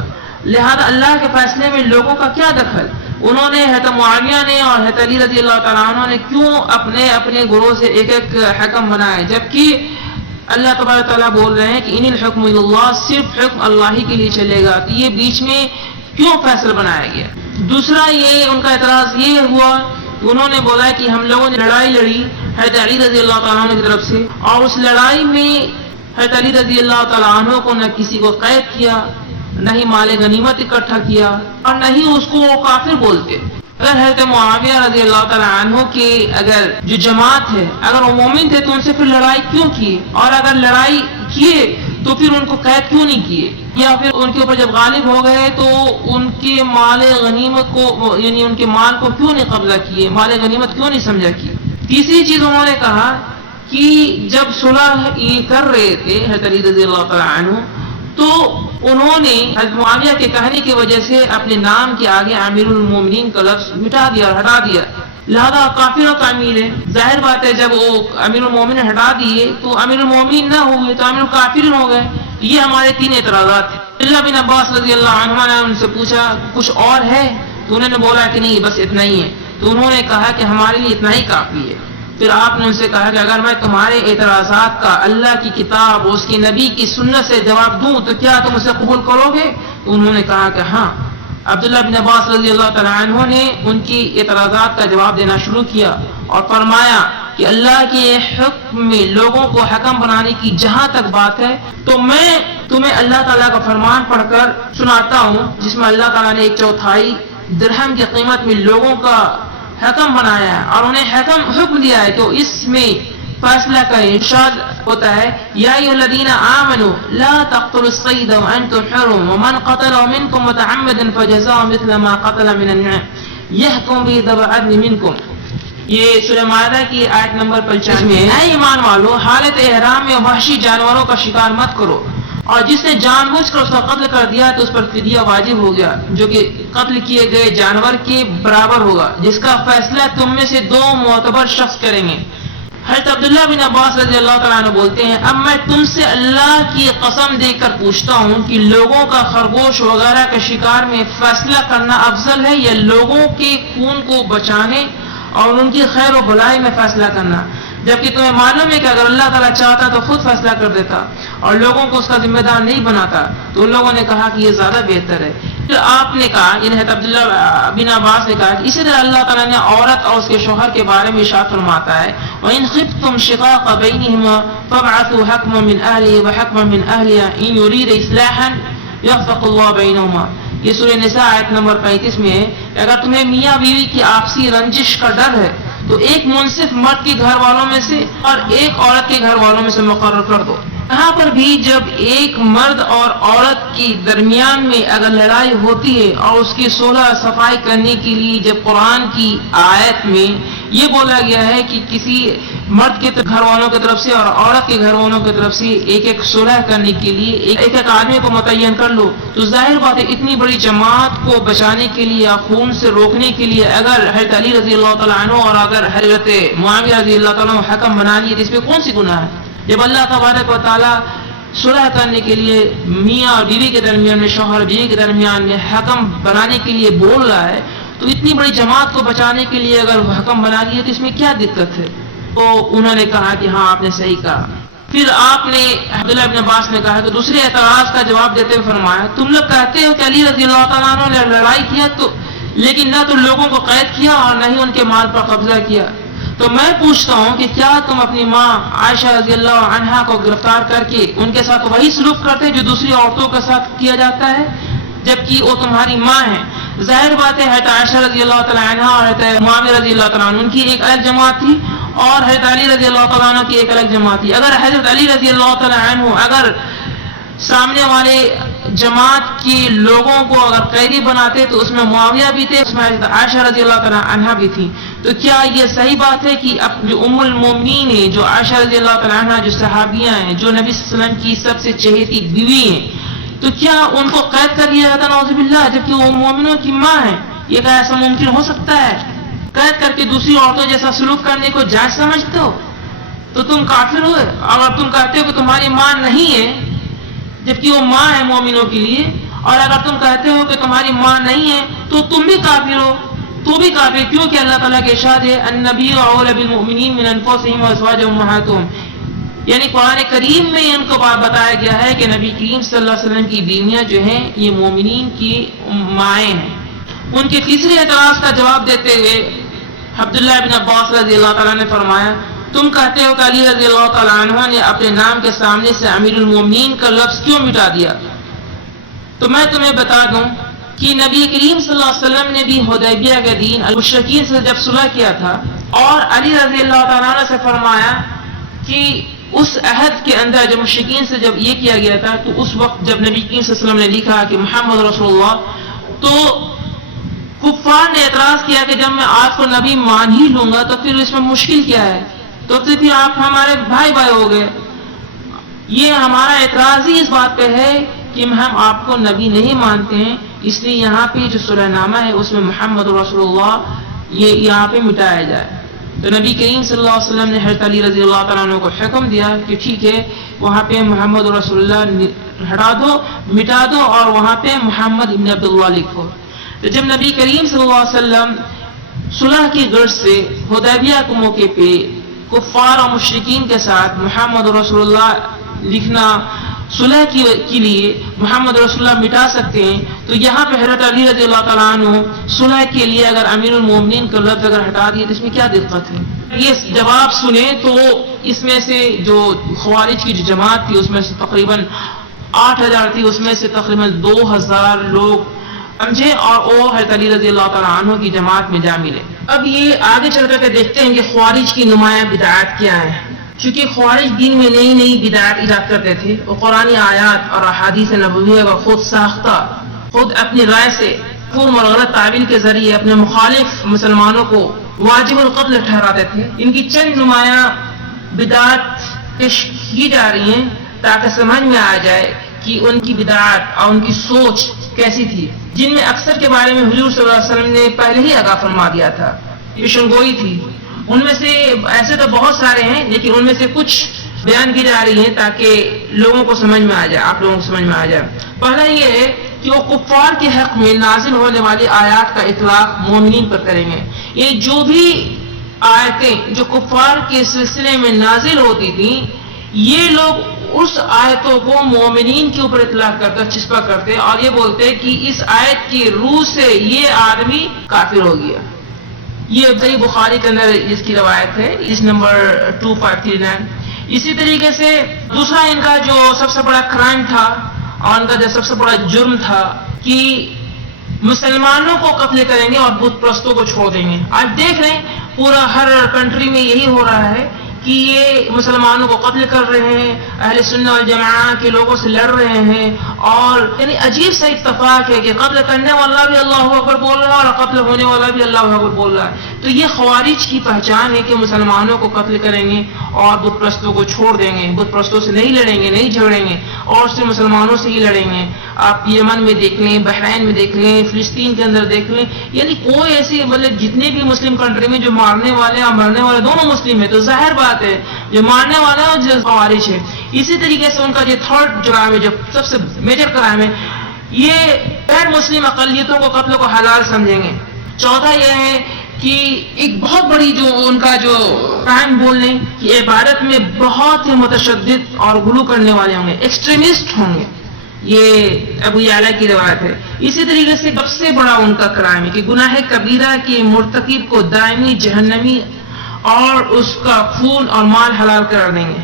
لہذا اللہ کے فیصلے میں لوگوں کا کیا دخل؟ انہوں نے حضرت معاویہ نے اور حضرت علی رضی اللہ تعالیٰ عنہ نے کیوں اپنے اپنے گروہ سے ایک ایک حکم بنائے، جبکہ اللہ تبارک تعالیٰ بول رہے ہیں کہ ان الحکم الا اللہ، صرف حکم اللہ ہی کے لیے چلے گا. تو یہ بیچ میں کیوں فیصلہ بنایا گیا؟ دوسرا یہ ان کا اعتراض یہ ہوا، انہوں نے بولا کہ ہم لوگوں نے لڑائی لڑی حضرت علی رضی اللہ تعالیٰ عنہ کی طرف سے، اور اس لڑائی میں حضرت علی رضی اللہ تعالیٰ عنہ کو نہ کسی کو قید کیا، نہ ہی مال غنیمت اکٹھا کیا، اور نہ ہی اس کو وہ کافر بولتے. اگر حضرت معاویہ رضی اللہ تعالیٰ عنہ کی اگر جو جماعت ہے اگر وہ مومن تھے تو ان سے پھر لڑائی کیوں کی؟ اور اگر لڑائی کیے تو پھر ان کو قید کیوں نہیں کیے؟ یا پھر ان کے اوپر جب غالب ہو گئے تو ان کے مال غنیمت کو، یعنی ان کے مال کو کیوں نہیں قبضہ کیے، مال غنیمت کیوں نہیں سمجھا کی؟ تیسری چیز انہوں نے کہا کہ جب صلح یہ کر رہے تھے حضرت علی رضی اللہ تعالیٰ عنہ، تو انہوں نے حضرت معاویہ کے کہنے کی وجہ سے اپنے نام کے آگے امیر المومنین کا لفظ مٹا دیا اور ہٹا دیا، لہذا کافروں کا امیر ہے. ظاہر بات ہے جب وہ امیر المومنین ہٹا دیے تو امیر المومنین نہ ہوئے تو امیر الکافرین ہو گئے. یہ ہمارے 3 اعتراضات ہیں. اللہ بن عباس رضی اللہ عنہ نے ان سے پوچھا کچھ اور ہے؟ تو انہوں نے بولا کہ نہیں بس اتنا ہی ہے. تو انہوں نے کہا کہ ہمارے لیے اتنا ہی کافی ہے. پھر آپ نے ان سے کہا کہ اگر میں تمہارے اعتراضات کا اللہ کی کتاب اور اس کی نبی کی سنت سے جواب دوں تو کیا تم اسے قبول کرو گے؟ تو انہوں نے کہا کہ ہاں. عبداللہ بن عباس رضی اللہ تعالیٰ عنہ نے ان کی اعتراضات کا جواب دینا شروع کیا اور فرمایا کہ اللہ کے حکم میں لوگوں کو حکم بنانے کی جہاں تک بات ہے تو میں تمہیں اللہ تعالیٰ کا فرمان پڑھ کر سناتا ہوں، جس میں اللہ تعالیٰ نے 1/4 درہم کی قیمت میں لوگوں کا حکم بنایا ہے اور انہیں حکم دیا ہے. تو اس میں فیصلہ کا ارشاد ہوتا ہے یا ایھا الذین آمنوا لا تقتلوا الصید وانتم حرم ومن قتله منکم متعمدا فجزاء مثل ما قتل من النعم يحكم به ذو عدل منکم. یہ سورہ مائدہ کی آیت نمبر 95 میں اے ایمان والو، حالت احرام میں وحشی جانوروں کا شکار مت کرو، اور جس نے جان بوجھ کر اس کا قتل کر دیا تو اس پر فدیہ واجب ہو گیا جو کہ قتل کیے گئے جانور کے برابر ہوگا، جس کا فیصلہ تم میں سے 2 معتبر شخص کریں گے. حضرت عبداللہ بن عباس رضی اللہ تعالیٰ عنہ بولتے ہیں اب میں تم سے اللہ کی قسم دے کر پوچھتا ہوں کہ لوگوں کا خرگوش وغیرہ کے شکار میں فیصلہ کرنا افضل ہے یا لوگوں کے خون کو بچانے اور ان کی خیر و بھلائی میں فیصلہ کرنا؟ جبکہ تمہیں معلوم ہے کہ اگر اللہ تعالیٰ چاہتا تو خود فیصلہ کر دیتا اور لوگوں کو اس کا ذمہ دار نہیں بناتا. تو ان لوگوں نے کہا کہ یہ زیادہ بہتر ہے. پھر آپ نے کہا، یعنی حضرت عبداللہ بن عباس نے کہا کہ اسی طرح اللہ تعالیٰ نے عورت اور اس کے شوہر کے بارے میں ارشاد فرماتا ہے وَإِنْ خِفْتُمْ شِقَاقَ بَيْنِهِمَا فَابْعَثُوا حَكْمًا مِنْ أَهْلِهِ وَحَكْمًا مِنْ أَهْلِهَا إِنْ يُرِيدَ إِصْلَاحًا يَوْفِقْ اللَّهُ بَيْنَهُمَا. یہ سورہ نساء آیت نمبر 35 میں ہے کہ اگر تمہیں میاں بیوی کی آپسی رنجش کا ڈر ہے تو ایک منصف مرد کے گھر والوں میں سے اور ایک عورت کے گھر والوں میں سے مقرر کر دو. یہاں پر بھی جب ایک مرد اور عورت کے درمیان میں اگر لڑائی ہوتی ہے اور اس کی صلح صفائی کرنے کے لیے جب قرآن کی آیت میں یہ بولا گیا ہے کہ کسی مرد کے گھر والوں کی طرف سے اور عورت کے گھر والوں کی طرف سے ایک ایک صلح کرنے کے لیے ایک ایک آدمی کو متعین کر لو، تو ظاہر بات ہے اتنی بڑی جماعت کو بچانے کے لیے یا خون سے روکنے کے لیے اگر حضرت علی رضی اللہ تعالیٰ عنہ اور اگر حضرت معاویہ رضی اللہ تعالیٰ عنہ حکم بنا لیے تو اس میں کون سی گناہ ہے؟ جب اللہ تبارک و تعالیٰ صلح کرنے کے لیے میاں اور بیوی کے درمیان میں، شوہر اور بیوی کے درمیان میں حکم بنانے کے لیے بول رہا ہے، تو اتنی بڑی جماعت کو بچانے کے لیے اگر حکم بنا لیے تو اس میں کیا دقت ہے؟ تو انہوں نے کہا کہ ہاں آپ نے صحیح کہا. پھر آپ نے عبداللہ ابن عباس نے کہا کہ دوسرے اعتراض کا جواب دیتے ہوئے فرمایا تم لوگ کہتے ہو کہ علی رضی اللہ تعالیٰ عنہ نے لڑائی کیا تو لیکن نہ تو لوگوں کو قید کیا اور نہ ہی ان کے مال پر قبضہ کیا، تو میں پوچھتا ہوں کہ کیا تم اپنی ماں عائشہ رضی اللہ عنہا کو گرفتار کر کے ان کے ساتھ وہی سلوک کرتے جو دوسری عورتوں کے ساتھ کیا جاتا ہے جبکہ وہ تمہاری ماں ہیں؟ ظاہر بات ہے حضرت عائشہ رضی اللہ تعالیٰ عنہا اور حضرت معاویہ رضی اللہ تعالیٰ عنہ ان کی ایک الگ جماعت تھی اور حضرت علی رضی اللہ تعالیٰ عنہ کی ایک الگ جماعت تھی. اگر حضرت علی رضی اللہ تعالیٰ عنہ اگر سامنے والے جماعت کے لوگوں کو اگر قیدی بناتے تو اس میں معاویہ بھی تھے، اس میں حضرت عائشہ رضی اللہ تعالیٰ عنہا بھی تھی. تو کیا یہ صحیح بات ہے کہ جو ام المومنین ہیں، جو عائشہ رضی اللہ تعالیٰ عنہا، جو صحابیہ ہیں، جو نبی صلی اللہ علیہ وسلم کی سب سے چہیتی بیوی ہیں، تو کیا ان کو قید کر لیا جاتا نعوذ باللہ جبکہ وہ مومنوں کی ماں ہیں؟ یہ کیا ایسا ممکن ہو سکتا ہے؟ قید کر کے دوسری عورتوں جیسا سلوک کرنے کو جائز سمجھتے ہو تو تم کافر ہو. اگر تم کہتے ہو کہ تمہاری ماں نہیں ہے جبکہ وہ ماں ہے مومنوں کے لیے، اور اگر تم کہتے ہو کہ تمہاری ماں نہیں ہے تو تم بھی کافر ہو. تو بھی کافر کیوں کہ اللہ تعالیٰ کے ارشاد ہے النبی اولى بالمؤمنین من انفسهم وازواجهم امہاتهم، یعنی قرآن کریم میں ان کو بتایا گیا ہے کہ نبی کریم صلی اللہ علیہ وسلم کی بیویاں جو ہیں یہ مومنین کی مائیں ہیں. ان کے تیسرے اعتراض کا جواب دیتے ہوئے عبداللہ ابن عباس رضی اللہ تعالیٰ نے فرمایا تم کہتے ہو کہ علی رضی اللہ تعالیٰ عنہ نے اپنے نام کے سامنے سے امیر المومنین کا لفظ کیوں مٹا دیا؟ تو میں تمہیں بتا دوں کہ نبی کریم صلی اللہ علیہ وسلم نے بھی حدیبیہ کے دن المشرکین سے جب صلح کیا تھا اور علی رضی اللہ تعالیٰ عنہ سے فرمایا کہ اس عہد کے اندر جب مشرکین سے جب یہ کیا گیا تھا تو اس وقت جب نبی کریم صلی اللہ علیہ وسلم نے لکھا کہ محمد رسول اللہ، تو کفار نے اعتراض کیا کہ جب میں آپ کو نبی مان ہی لوں گا تو پھر اس میں مشکل کیا ہے؟ تو پھر آپ ہمارے بھائی بھائی ہو گئے. یہ ہمارا اعتراض ہی اس بات پہ ہے کہ ہم آپ کو نبی نہیں مانتے ہیں، اس لیے یہاں پہ جو صلح نامہ ہے اس میں محمد رسول اللہ یہ یہاں پہ مٹایا جائے. تو نبی کریم صلی اللہ علیہ وسلم نے حضرت علی رضی اللہ تعالیٰ عنہ کو حکم دیا کہ ٹھیک ہے وہاں پہ محمد رسول اللہ ہٹا دو، مٹا دو اور وہاں پہ محمد ابن عبداللہ لکھو. تو جب نبی کریم صلی اللہ علیہ وسلم صلح کی غرض سے حدیبیہ کے موقع پہ کفار اور مشرکین کے ساتھ محمد رسول اللہ لکھنا صلح کے لیے محمد رسول اللہ مٹا سکتے ہیں، تو یہاں پہ حضرت علی رضی اللہ تعالیٰ عنہ صلح کے لیے اگر امیر المومنین کا لفظ اگر ہٹا دیے تو اس میں کیا دقت ہے؟ یہ جواب سنیں تو اس میں سے جو خوارج کی جو جماعت تھی اس میں سے تقریباً 8000 تھی، اس میں سے تقریباً 2000 لوگ سمجھے اور وہ حضرت علی رضی اللہ تعالیٰ عنہ کی جماعت میں جا ملے. اب یہ آگے چل کر کے دیکھتے ہیں کہ خوارج کی نمایاں بدعات کیا ہیں. چونکہ خوارج دین میں نئی نئی بدعات ایجاد کرتے تھے، وہ قرآنی آیات اور احادیث نبویہ کا خود ساختہ، خود اپنی رائے سے پورا اور غلط تعبیر کے ذریعے اپنے مخالف مسلمانوں کو واجب القتل ٹھہراتے تھے. ان کی چند نمایاں بدعات پیش کی جا رہی ہیں تاکہ سمجھ میں آ جائے کہ ان کی بدعات اور ان کی سوچ کیسی تھی، جن میں اکثر کے بارے میں حضور صلی اللہ علیہ وسلم نے پہلے ہی آگاہ فرما دیا تھا. پیشن گوئی تھی. ان میں سے ایسے تو بہت سارے ہیں لیکن ان میں سے کچھ بیان کی جا رہی ہیں تاکہ لوگوں کو سمجھ میں آ جائے، آپ لوگوں کو سمجھ میں آ جائے. پہلا یہ ہے کہ وہ کفار کے حق میں نازل ہونے والی آیات کا اطلاق مومنین پر کریں گے. یہ جو بھی آیتیں جو کفار کے سلسلے میں نازل ہوتی تھیں یہ لوگ اس آیتوں کو مومنین کے اوپر اطلاق کرتے، چسپا کرتے اور یہ بولتے کہ اس آیت کی روح سے یہ آدمی کافر ہو گیا. یہ صحیح بخاری کے اندر اس کی روایت ہے، اس نمبر 2539. اسی طریقے سے دوسرا ان کا جو سب سے بڑا کرائم تھا اور ان کا جو سب سے بڑا جرم تھا کہ مسلمانوں کو قتل کریں گے اور بت پرستوں کو چھوڑ دیں گے. آج دیکھ رہے ہیں پورا ہر کنٹری میں یہی ہو رہا ہے کہ یہ مسلمانوں کو قتل کر رہے ہیں، اہل سنت والجماعہ کے لوگوں سے لڑ رہے ہیں، اور یعنی عجیب سا اتفاق ہے کہ قتل کرنے والا بھی اللہ اکبر بول رہا ہے اور قتل ہونے والا بھی اللہ اکبر بول رہا ہے. تو یہ خوارج کی پہچان ہے کہ مسلمانوں کو قتل کریں گے اور بت پرستوں کو چھوڑ دیں گے، بت پرستوں سے نہیں لڑیں گے، نہیں جھگڑیں گے، اور صرف مسلمانوں سے ہی لڑیں گے. آپ یمن میں دیکھ لیں، بحرین میں دیکھ لیں، فلسطین کے اندر دیکھ لیں، یعنی کوئی ایسی مطلب جتنے بھی مسلم کنٹری میں جو مارنے والے اور مرنے والے دونوں مسلم ہیں، تو ظاہر بات ہے جو مارنے والا ہے اور جو خوارج ہے. اسی طریقے سے ان کا جو تھرڈ جرائم ہے، جو سب سے میجر کرائم ہے، یہ غیر مسلم اقلیتوں کو قتل کو حلال سمجھیں گے. چوتھا یہ ہے کہ ایک بہت بڑی جو ان کا جو کرائم بول لیں کہ عبادت میں بہت ہی متشدد اور غلو کرنے والے ہوں گے، ایکسٹریمسٹ ہوں گے. یہ ابو یعلا کی روایت ہے. اسی طریقے سے سب سے بڑا ان کا کرائم ہے کہ گناہ کبیرہ کے مرتکب کو دائمی جہنمی اور اس کا خون اور مال حلال قرار دیں گے.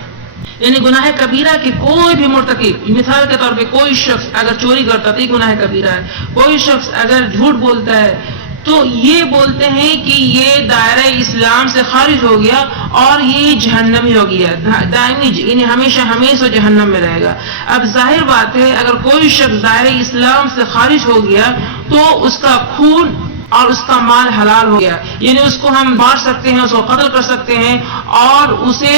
یعنی گناہ کبیرہ کے کوئی بھی مرتکب، مثال کے طور پہ کوئی شخص اگر چوری کرتا تو یہ گناہ کبیرہ ہے، کوئی شخص اگر جھوٹ بولتا ہے تو یہ بولتے ہیں کہ یہ دائرہ اسلام سے خارج ہو گیا اور یہ جہنمی ہو گیا، دائمی یعنی ہمیشہ ہمیشہ جہنم میں رہے گا. اب ظاہر بات ہے اگر کوئی شخص دائرہ اسلام سے خارج ہو گیا تو اس کا خون اور اس کا مال حلال ہو گیا، یعنی اس کو ہم مار سکتے ہیں، اس کو قتل کر سکتے ہیں اور اسے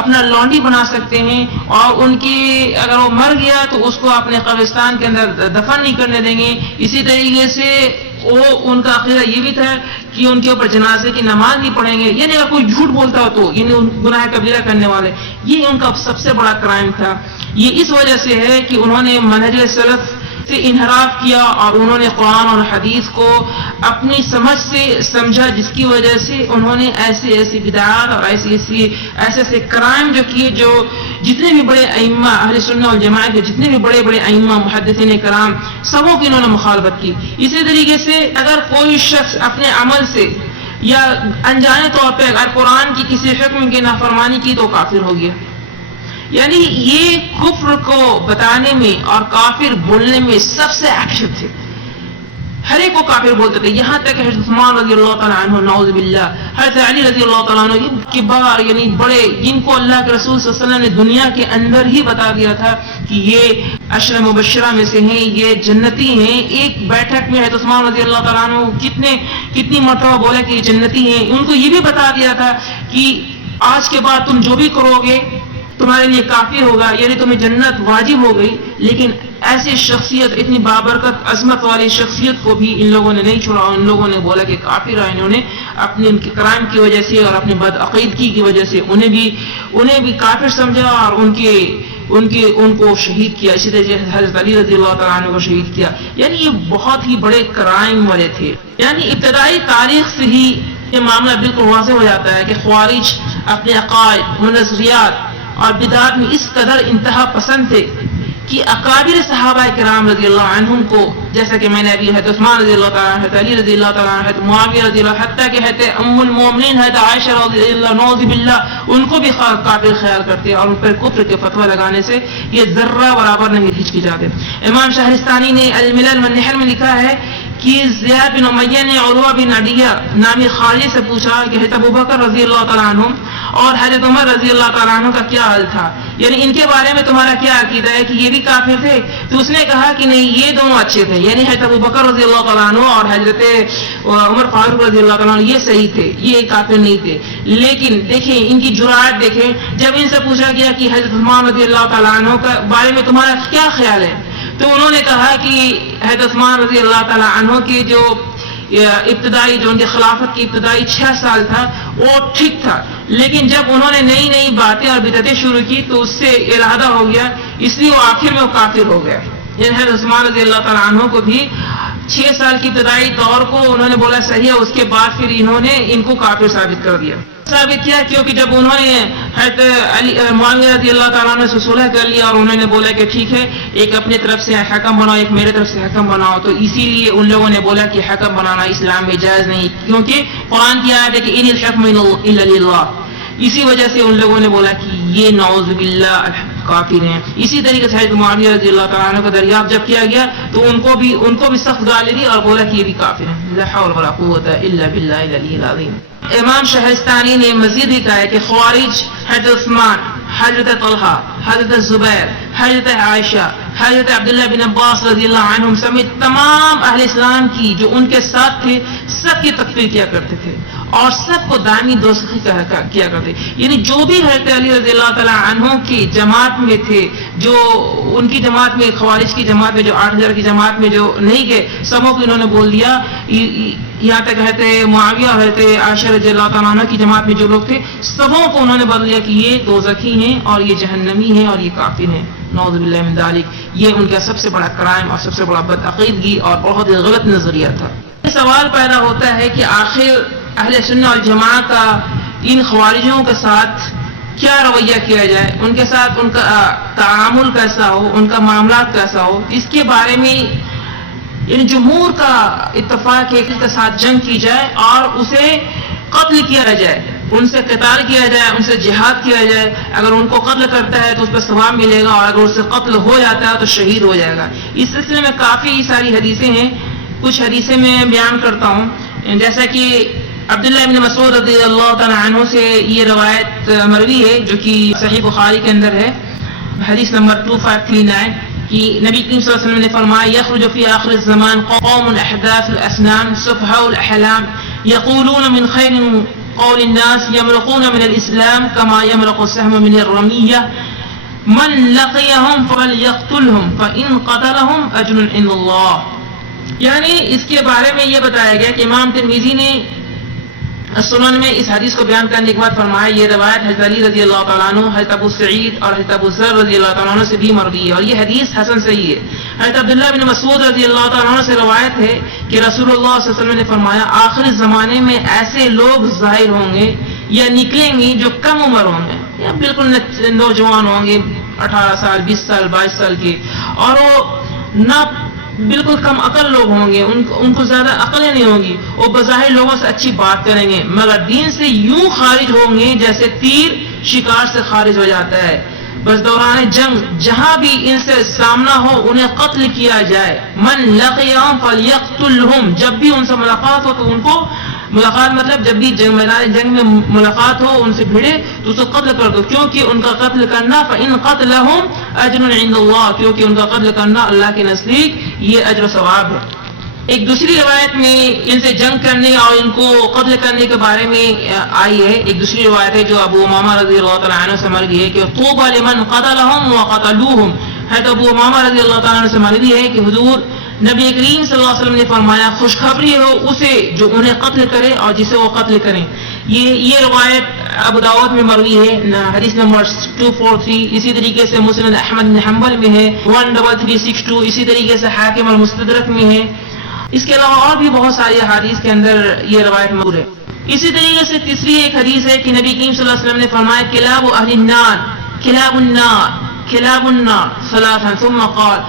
اپنا لونڈی بنا سکتے ہیں، اور ان کی اگر وہ مر گیا تو اس کو اپنے قبرستان کے اندر دفن نہیں کرنے دیں گے. اسی طریقے سے وہ ان کا عقیدہ یہ بھی تھا کہ ان کے اوپر جنازے کی نماز نہیں پڑھیں گے. یعنی اگر کوئی جھوٹ بولتا ہو تو یعنی گناہ کبیرہ کرنے والے، یہ ان کا سب سے بڑا کرائم تھا. یہ اس وجہ سے ہے کہ انہوں نے منہج سلف سے انحراف کیا اور انہوں نے قرآن اور حدیث کو اپنی سمجھ سے سمجھا، جس کی وجہ سے انہوں نے ایسی بدعات اور ایسے کرائم جو کیے، جو جتنے بھی بڑے ائمہ اہل سنت والجماعت کے جتنے بھی بڑے ائمہ محدثین کرام سبوں کی انہوں نے مخالفت کی. اسی طریقے سے اگر کوئی شخص اپنے عمل سے یا انجانے طور پہ اگر قرآن کی کسی حکم کی نافرمانی کی تو کافر ہو گیا. یعنی یہ کفر کو بتانے میں اور کافر بولنے میں سب سے ایکٹیو تھے، ہر ایک کو کافر بولتے تھے. یہاں تک حضرت عثمان رضی اللہ تعالیٰ عنہ، نعوذ باللہ، حضرت علی رضی اللہ تعالیٰ عنہ، ان کبار یعنی بڑے، جن کو اللہ کے رسول صلی اللہ علیہ وسلم نے دنیا کے اندر ہی بتا دیا تھا کہ یہ عشرہ مبشرہ میں سے ہیں، یہ جنتی ہیں. ایک بیٹھک میں حضرت عثمان رضی اللہ تعالیٰ عنہ کتنی مرتبہ بولے کہ یہ جنتی ہیں. ان کو یہ بھی بتا دیا تھا کہ آج کے بعد تم جو بھی کرو گے تمہارے لیے کافی ہوگا، یعنی تمہیں جنت واجب ہو گئی. لیکن ایسی شخصیت، اتنی بابرکت عظمت والی شخصیت کو بھی ان لوگوں نے نہیں چھوڑا. ان لوگوں نے بولا کہ کافر ہے. انہوں نے اپنے ان کے کرائم کی وجہ سے اور اپنے بدعقیدگی کی وجہ سے انہیں بھی کافر سمجھا اور ان کو شہید کیا. اسی طرح حضرت علی رضی اللہ تعالیٰ عنہ کو شہید کیا. یعنی یہ بہت ہی بڑے کرائم والے تھے. یعنی ابتدائی تاریخ سے ہی یہ معاملہ بالکل واضح ہو جاتا ہے کہ خوارج اپنے عقائد، نظریات اور بدعات میں اس قدر انتہا پسند تھے کہ اکابر صحابہ کرام رضی اللہ عنہم کو، جیسا کہ میں نے ابھی حضرت عثمان رضی اللہ تعالیٰ عنہ، حضرت علی رضی اللہ تعالیٰ عنہ، حضرت معاویہ رضی اللہ، حتیٰ کہ حضرت ام المومنین حضرت عائشہ رضی اللہ، نعوذ باللہ، ان کو بھی کافر خیال کرتے اور ان پر کفر کے فتویٰ لگانے سے یہ ذرہ برابر نہیں ہچکچاتے. امام شہرستانی نے الملل والنحل میں لکھا ہے کہ زیاد بن امیہ نے عروہ بن عدیہ نامی خارجی سے پوچھا کہ حضرت ابوبکر رضی اللہ تعالیٰ عنہ اور حضرت عمر رضی اللہ تعالیٰ عنہ کا کیا حال تھا، یعنی ان کے بارے میں تمہارا کیا عقیدہ ہے کہ یہ بھی کافر تھے؟ تو اس نے کہا کہ نہیں، یہ دونوں اچھے تھے، یعنی حضرت ابوبکر رضی اللہ تعالیٰ عنہ اور حضرت عمر فاروق رضی اللہ تعالیٰ عنہ یہ صحیح تھے، یہ کافر نہیں تھے. لیکن دیکھیں ان کی جرأت دیکھیں، جب ان سے پوچھا گیا کہ حضرت عثمان رضی اللہ تعالیٰ عنہ کے بارے میں تمہارا کیا خیال ہے، تو انہوں نے کہا کہ حضرت عثمان رضی اللہ تعالیٰ عنہ کی جو ابتدائی، جو ان کی خلافت کی ابتدائی 6 سال تھا وہ ٹھیک تھا، لیکن جب انہوں نے نئی باتیں اور بدعتیں شروع کی تو اس سے ارادہ ہو گیا، اس لیے وہ آخر میں وہ کافر ہو گیا. یعنی حضرت عثمان رضی اللہ تعالیٰ عنہ کو بھی 6 سال کی ابتدائی دور کو انہوں نے بولا صحیح ہے، اس کے بعد پھر انہوں نے ان کو کافر ثابت کر دیا. ثابت کیا کیونکہ جب انہوں نے حضرت معاویہ رضی اللہ تعالیٰ عنہ سے صلح کر لیا اور انہوں نے بولا کہ ٹھیک ہے، ایک اپنے طرف سے حکم بناؤ، ایک میرے طرف سے حکم بناؤ، تو اسی لیے ان لوگوں نے بولا کہ حکم بنانا اسلام میں جائز نہیں، کیونکہ قرآن کی آیت ہے کہ ان الحکم الا للہ. اسی وجہ سے ان لوگوں نے بولا کہ یہ نعوذ باللہ کافر ہیں. اسی طریقے سے حضرت معاویہ رضی اللہ تعالیٰ عنہ کو دریافت جب کیا گیا تو ان کو بھی سخت گالی دی اور بولا کہ یہ بھی کافر ہیں. لا حول ولا قوت الا باللہ العلی العظیم. امام شہرستانی نے مزید یہ کہا ہے کہ خوارج حضرت عثمان، حضرت طلحہ، حضرت زبیر، حضرت عائشہ، حضرت عبداللہ بن عباس رضی اللہ عنہم سمیت تمام اہل اسلام کی جو ان کے ساتھ تھے سب کی تکفیر کیا کرتے تھے اور سب کو دائمی دوزخی کیا کرتے. یعنی جو بھی حضرت علی رضی اللہ تعالیٰ عنہ کی جماعت میں تھے، جو ان کی جماعت میں، خوارج کی جماعت میں، جو 8000 کی جماعت میں جو نہیں گئے، سبوں کو انہوں نے بول دیا. یہاں تک حضرت معاویہ اور حضرت عائشہ رضی اللہ تعالیٰ عنہ کی جماعت میں جو لوگ تھے سبوں کو انہوں نے بدل دیا کہ یہ دوزخی ہیں اور یہ جہنمی ہیں اور یہ کافر ہیں. نعوذ باللہ من ذالک. یہ ان کا سب سے بڑا کرائم اور سب سے بڑا بدعقیدگی اور بہت غلط نظریہ تھا. یہ سوال پیدا ہوتا ہے کہ آخر اہل سنت والجماعہ کا ان خوارجوں کے ساتھ کیا رویہ کیا جائے، ان کے ساتھ ان کا تعامل کیسا ہو، ان کا معاملات کیسا ہو. اس کے بارے میں یعنی جمہور کا اتفاق ہے کہ اس کے ساتھ جنگ کی جائے اور اسے قتل کیا جائے، ان سے قتال کیا جائے، ان سے جہاد کیا جائے. اگر ان کو قتل کرتا ہے تو اس پہ ثواب ملے گا اور اگر اس سے قتل ہو جاتا ہے تو شہید ہو جائے گا. اس سلسلے میں کافی ساری حدیثیں ہیں. کچھ حدیثیں میں بیان کرتا ہوں، جیسا کہ عبداللہ بن مسعود رضی اللہ تعالیٰ عنہ سے یہ روایت مروی ہے جو کہ صحیح بخاری کے اندر ہے، حدیث نمبر 2539 کہ نبی کریم صلی اللہ علیہ وسلم نے فرمایا یخرج فی آخر الزمان قوم احداث الاسنان صفحاء الاحلام یقولون من خیر قول الناس یمرقون من الاسلام کما یمرق السهم من الرمیہ من لقیہم فلیقتلہم فإن قتلہم اجر عند اللہ. یعنی اس کے بارے میں یہ بتایا گیا کہ امام ترمذی نے سنن میں اس حدیث کو بیان کرنے کے بعد فرمایا یہ روایت حضرت علی رضی اللہ تعالیٰ عنہ، حضرت ابو سعید اور حضرت ابو ذر رضی اللہ تعالیٰ عنہ سے بھی مروی ہے اور یہ حدیث حسن صحیح ہے. حضرت عبداللہ بن مسعود رضی اللہ تعالیٰ عنہ سے روایت ہے کہ رسول اللہ صلی اللہ علیہ وسلم نے فرمایا آخری زمانے میں ایسے لوگ ظاہر ہوں گے یا نکلیں گے جو کم عمر ہوں گے یا بالکل نوجوان ہوں گے، 18 سال 20 سال 22 سال کے، اور وہ نہ بالکل کم عقل لوگ ہوں گے، ان کو زیادہ عقلیں نہیں ہوں گی، وہ بظاہر لوگوں سے اچھی بات کریں گے مگر دین سے یوں خارج ہوں گے جیسے تیر شکار سے خارج ہو جاتا ہے. بس دوران جنگ جہاں بھی ان سے سامنا ہو انہیں قتل کیا جائے. من لقیہم فلیقتلہم، جب بھی ان سے ملاقات ہو تو ان کو ملاقات مطلب جب بھی میدان جنگ میں ملاقات ہو ان سے بھیڑے تو اسے قتل کر دو، کیونکہ ان کا قتل کرنا فإن قتلہم اجر عند اللہ، کیونکہ ان کا قتل کرنا اللہ کے نزدیک یہ اجر و ثواب ہے. ایک دوسری روایت میں ان سے جنگ کرنے اور ان کو قتل کرنے کے بارے میں آئی ہے. ایک دوسری روایت ہے جو ابو امامہ رضی اللہ تعالیٰ عنہ سے مروی ہے کہ طوبی لمن قتلہم وقتلوہم. حضرت ابو امامہ رضی اللہ تعالیٰ عنہ سے مروی ہے کہ حضور نبی کریم صلی اللہ علیہ وسلم نے فرمایا خوشخبری ہو اسے جو انہیں قتل کرے اور جسے وہ قتل کریں. یہ روایت ابو داؤد میں مروی ہے حدیث نمبر 243. اسی طریقے سے مسند احمد بن حنبل میں ہے 13362. اسی طریقے سے حاکم المستدرک میں ہے. اس کے علاوہ اور بھی بہت ساری احادیث کے اندر یہ روایت موجود ہے. اسی طریقے سے تیسری ایک حدیث ہے کہ نبی کریم صلی اللہ علیہ وسلم نے فرمایا کلاب اہل النار کلاب النار کلاب النار ثلاثا ثم قال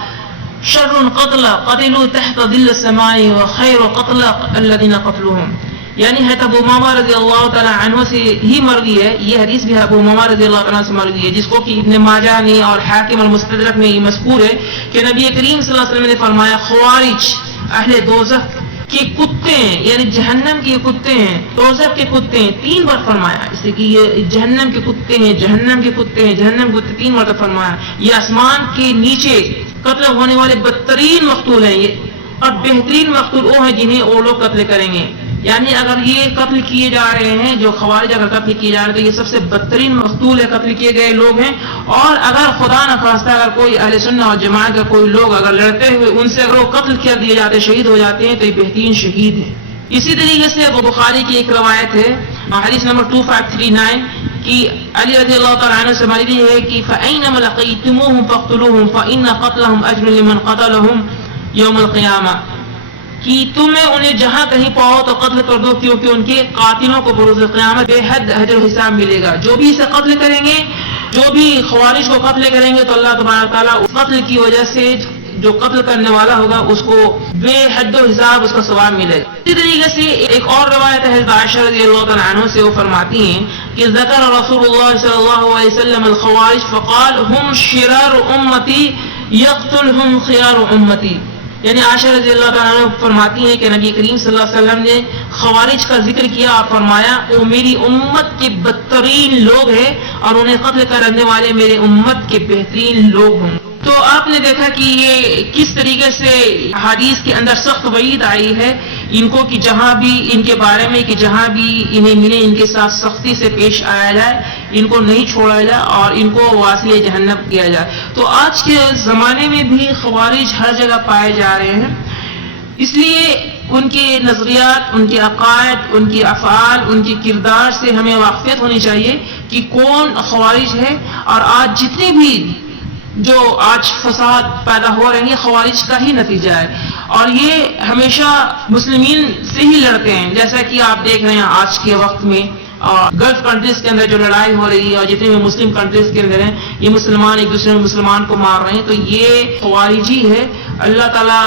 شر قتل قتلوا تحت ظل السماء وخير قتل الذين قتلوهم. یعنی حضرت ابو امامہ رضی اللہ تعالیٰ عنہ سے ہی مروی ہے. یہ حدیث بھی ابو امامہ رضی اللہ تعالیٰ عنہ سے مروی ہے جس کو کہ ابن ماجہ نے اور حاکم المستدرک میں یہ مذکور ہے کہ نبی کریم صلی اللہ علیہ وسلم نے فرمایا خوارج اہل دوزخ کے کتے ہیں، یعنی جہنم کے کتے ہیں، دوزخ کے کتے ہیں. 3 بار فرمایا، اس لیے کہ یہ جہنم کے کتے ہیں، جہنم کے کتے ہیں، جہنم کے کتے 3 بار فرمایا. یہ آسمان کے نیچے قتل ہونے والے بدترین مقتول ہیں یہ، اور بہترین مقتول وہ ہیں جنہیں وہ لوگ قتل کریں گے. یعنی اگر یہ قتل کیے جا رہے ہیں جو خوارج اگر قتل کیے جا رہے ہیں تو یہ سب سے بدترین مقتول ہے، قتل کیے گئے لوگ ہیں. اور اگر خدا نخواستہ اگر کوئی اہل سنت اور جماعت کا کوئی لوگ اگر لڑتے ہوئے ان سے اگر وہ قتل کر دیے جاتے شہید ہو جاتے ہیں تو یہ بہترین شہید ہیں. اسی طریقے سے بخاری کی ایک روایت ہے حدیث نمبر 2539 کہ علی رضی اللہ تعالیٰ عنہ سے مروی ہے کہ فَأَيْنَمَا لَقِيتُمُوهُمْ فَاقْتُلُوهُمْ فَإِنَّ قَتْلَهُمْ أَجْرٌ لِمَنْ قَتَلَهُمْ يَوْمَ الْقِيَامَةِ. کہ تمہیں انہیں جہاں کہیں پاؤ تو قتل کر دو کیونکہ ان کے قاتلوں کو بروز قیامت بے حد اجر و حساب ملے گا. جو بھی اسے قتل کریں گے، جو بھی خوارج کو قتل کریں گے تو اللہ تبارک تعالیٰ اس قتل کی وجہ سے جو قتل کرنے والا ہوگا اس کو بے حد و حساب اس کا ثواب ملے گا. اسی طریقے سے ایک اور روایت ہے حضرت عائشہ رضی اللہ تعالیٰ عنہ سے، وہ فرماتی ہیں کہ ذکر رسول اللہ صلی اللہ علیہ وسلم الخوارج فقال ہم شرار امتی یقتلہم خیار امتی، یعنی عائشہ رضی اللہ تعالیٰ عنہ فرماتی ہیں کہ نبی کریم صلی اللہ علیہ وسلم نے خوارج کا ذکر کیا اور فرمایا وہ میری امت کے بدترین لوگ ہیں اور انہیں قتل کرنے والے میرے امت کے بہترین لوگ ہوں۔ تو آپ نے دیکھا کہ یہ کس طریقے سے حدیث کے اندر سخت وعید آئی ہے ان کو، کہ جہاں بھی ان کے بارے میں کہ جہاں بھی انہیں ملے ان کے ساتھ سختی سے پیش آیا جائے، ان کو نہیں چھوڑا جائے اور ان کو واصل جہنم کیا جائے۔ تو آج کے زمانے میں بھی خوارج ہر جگہ پائے جا رہے ہیں، اس لیے ان کے نظریات، ان کے عقائد، ان کے افعال، ان کے کردار سے ہمیں واقفیت ہونی چاہیے کہ کون خوارج ہے۔ اور آج جتنے بھی جو آج فساد پیدا ہو رہے ہیں خوارج کا ہی نتیجہ ہے، اور یہ ہمیشہ مسلمین سے ہی لڑتے ہیں، جیسا کہ آپ دیکھ رہے ہیں آج کے وقت میں گلف کنٹریز کے اندر جو لڑائی ہو رہی ہے اور جتنے بھی مسلم کنٹریز کے اندر ہیں یہ مسلمان ایک دوسرے مسلمان کو مار رہے ہیں، تو یہ خوارجی ہے۔ اللہ تعالیٰ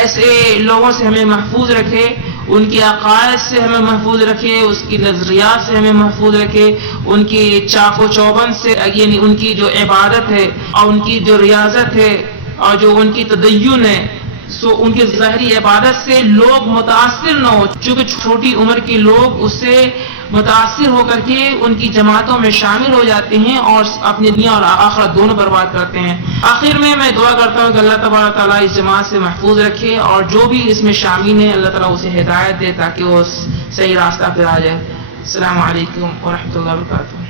ایسے لوگوں سے ہمیں محفوظ رکھے، ان کے عقائد سے ہمیں محفوظ رکھے، اس کی نظریات سے ہمیں محفوظ رکھے، ان کی چاق و چوبند سے، یعنی ان کی جو عبادت ہے اور ان کی جو ریاضت ہے اور جو ان کی تدین ہے، ان کی ظاہری عبادت سے لوگ متاثر نہ ہو، چونکہ چھوٹی عمر کے لوگ اس سے متاثر ہو کر کے ان کی جماعتوں میں شامل ہو جاتے ہیں اور اپنی دنیا اور آخرت دونوں برباد کرتے ہیں۔ آخر میں دعا کرتا ہوں کہ اللہ تبارک تعالیٰ اس جماعت سے محفوظ رکھے اور جو بھی اس میں شامل ہیں اللہ تعالیٰ اسے ہدایت دے تاکہ وہ صحیح راستہ پہ آ جائے۔ السلام علیکم ورحمۃ اللہ وبرکاتہ۔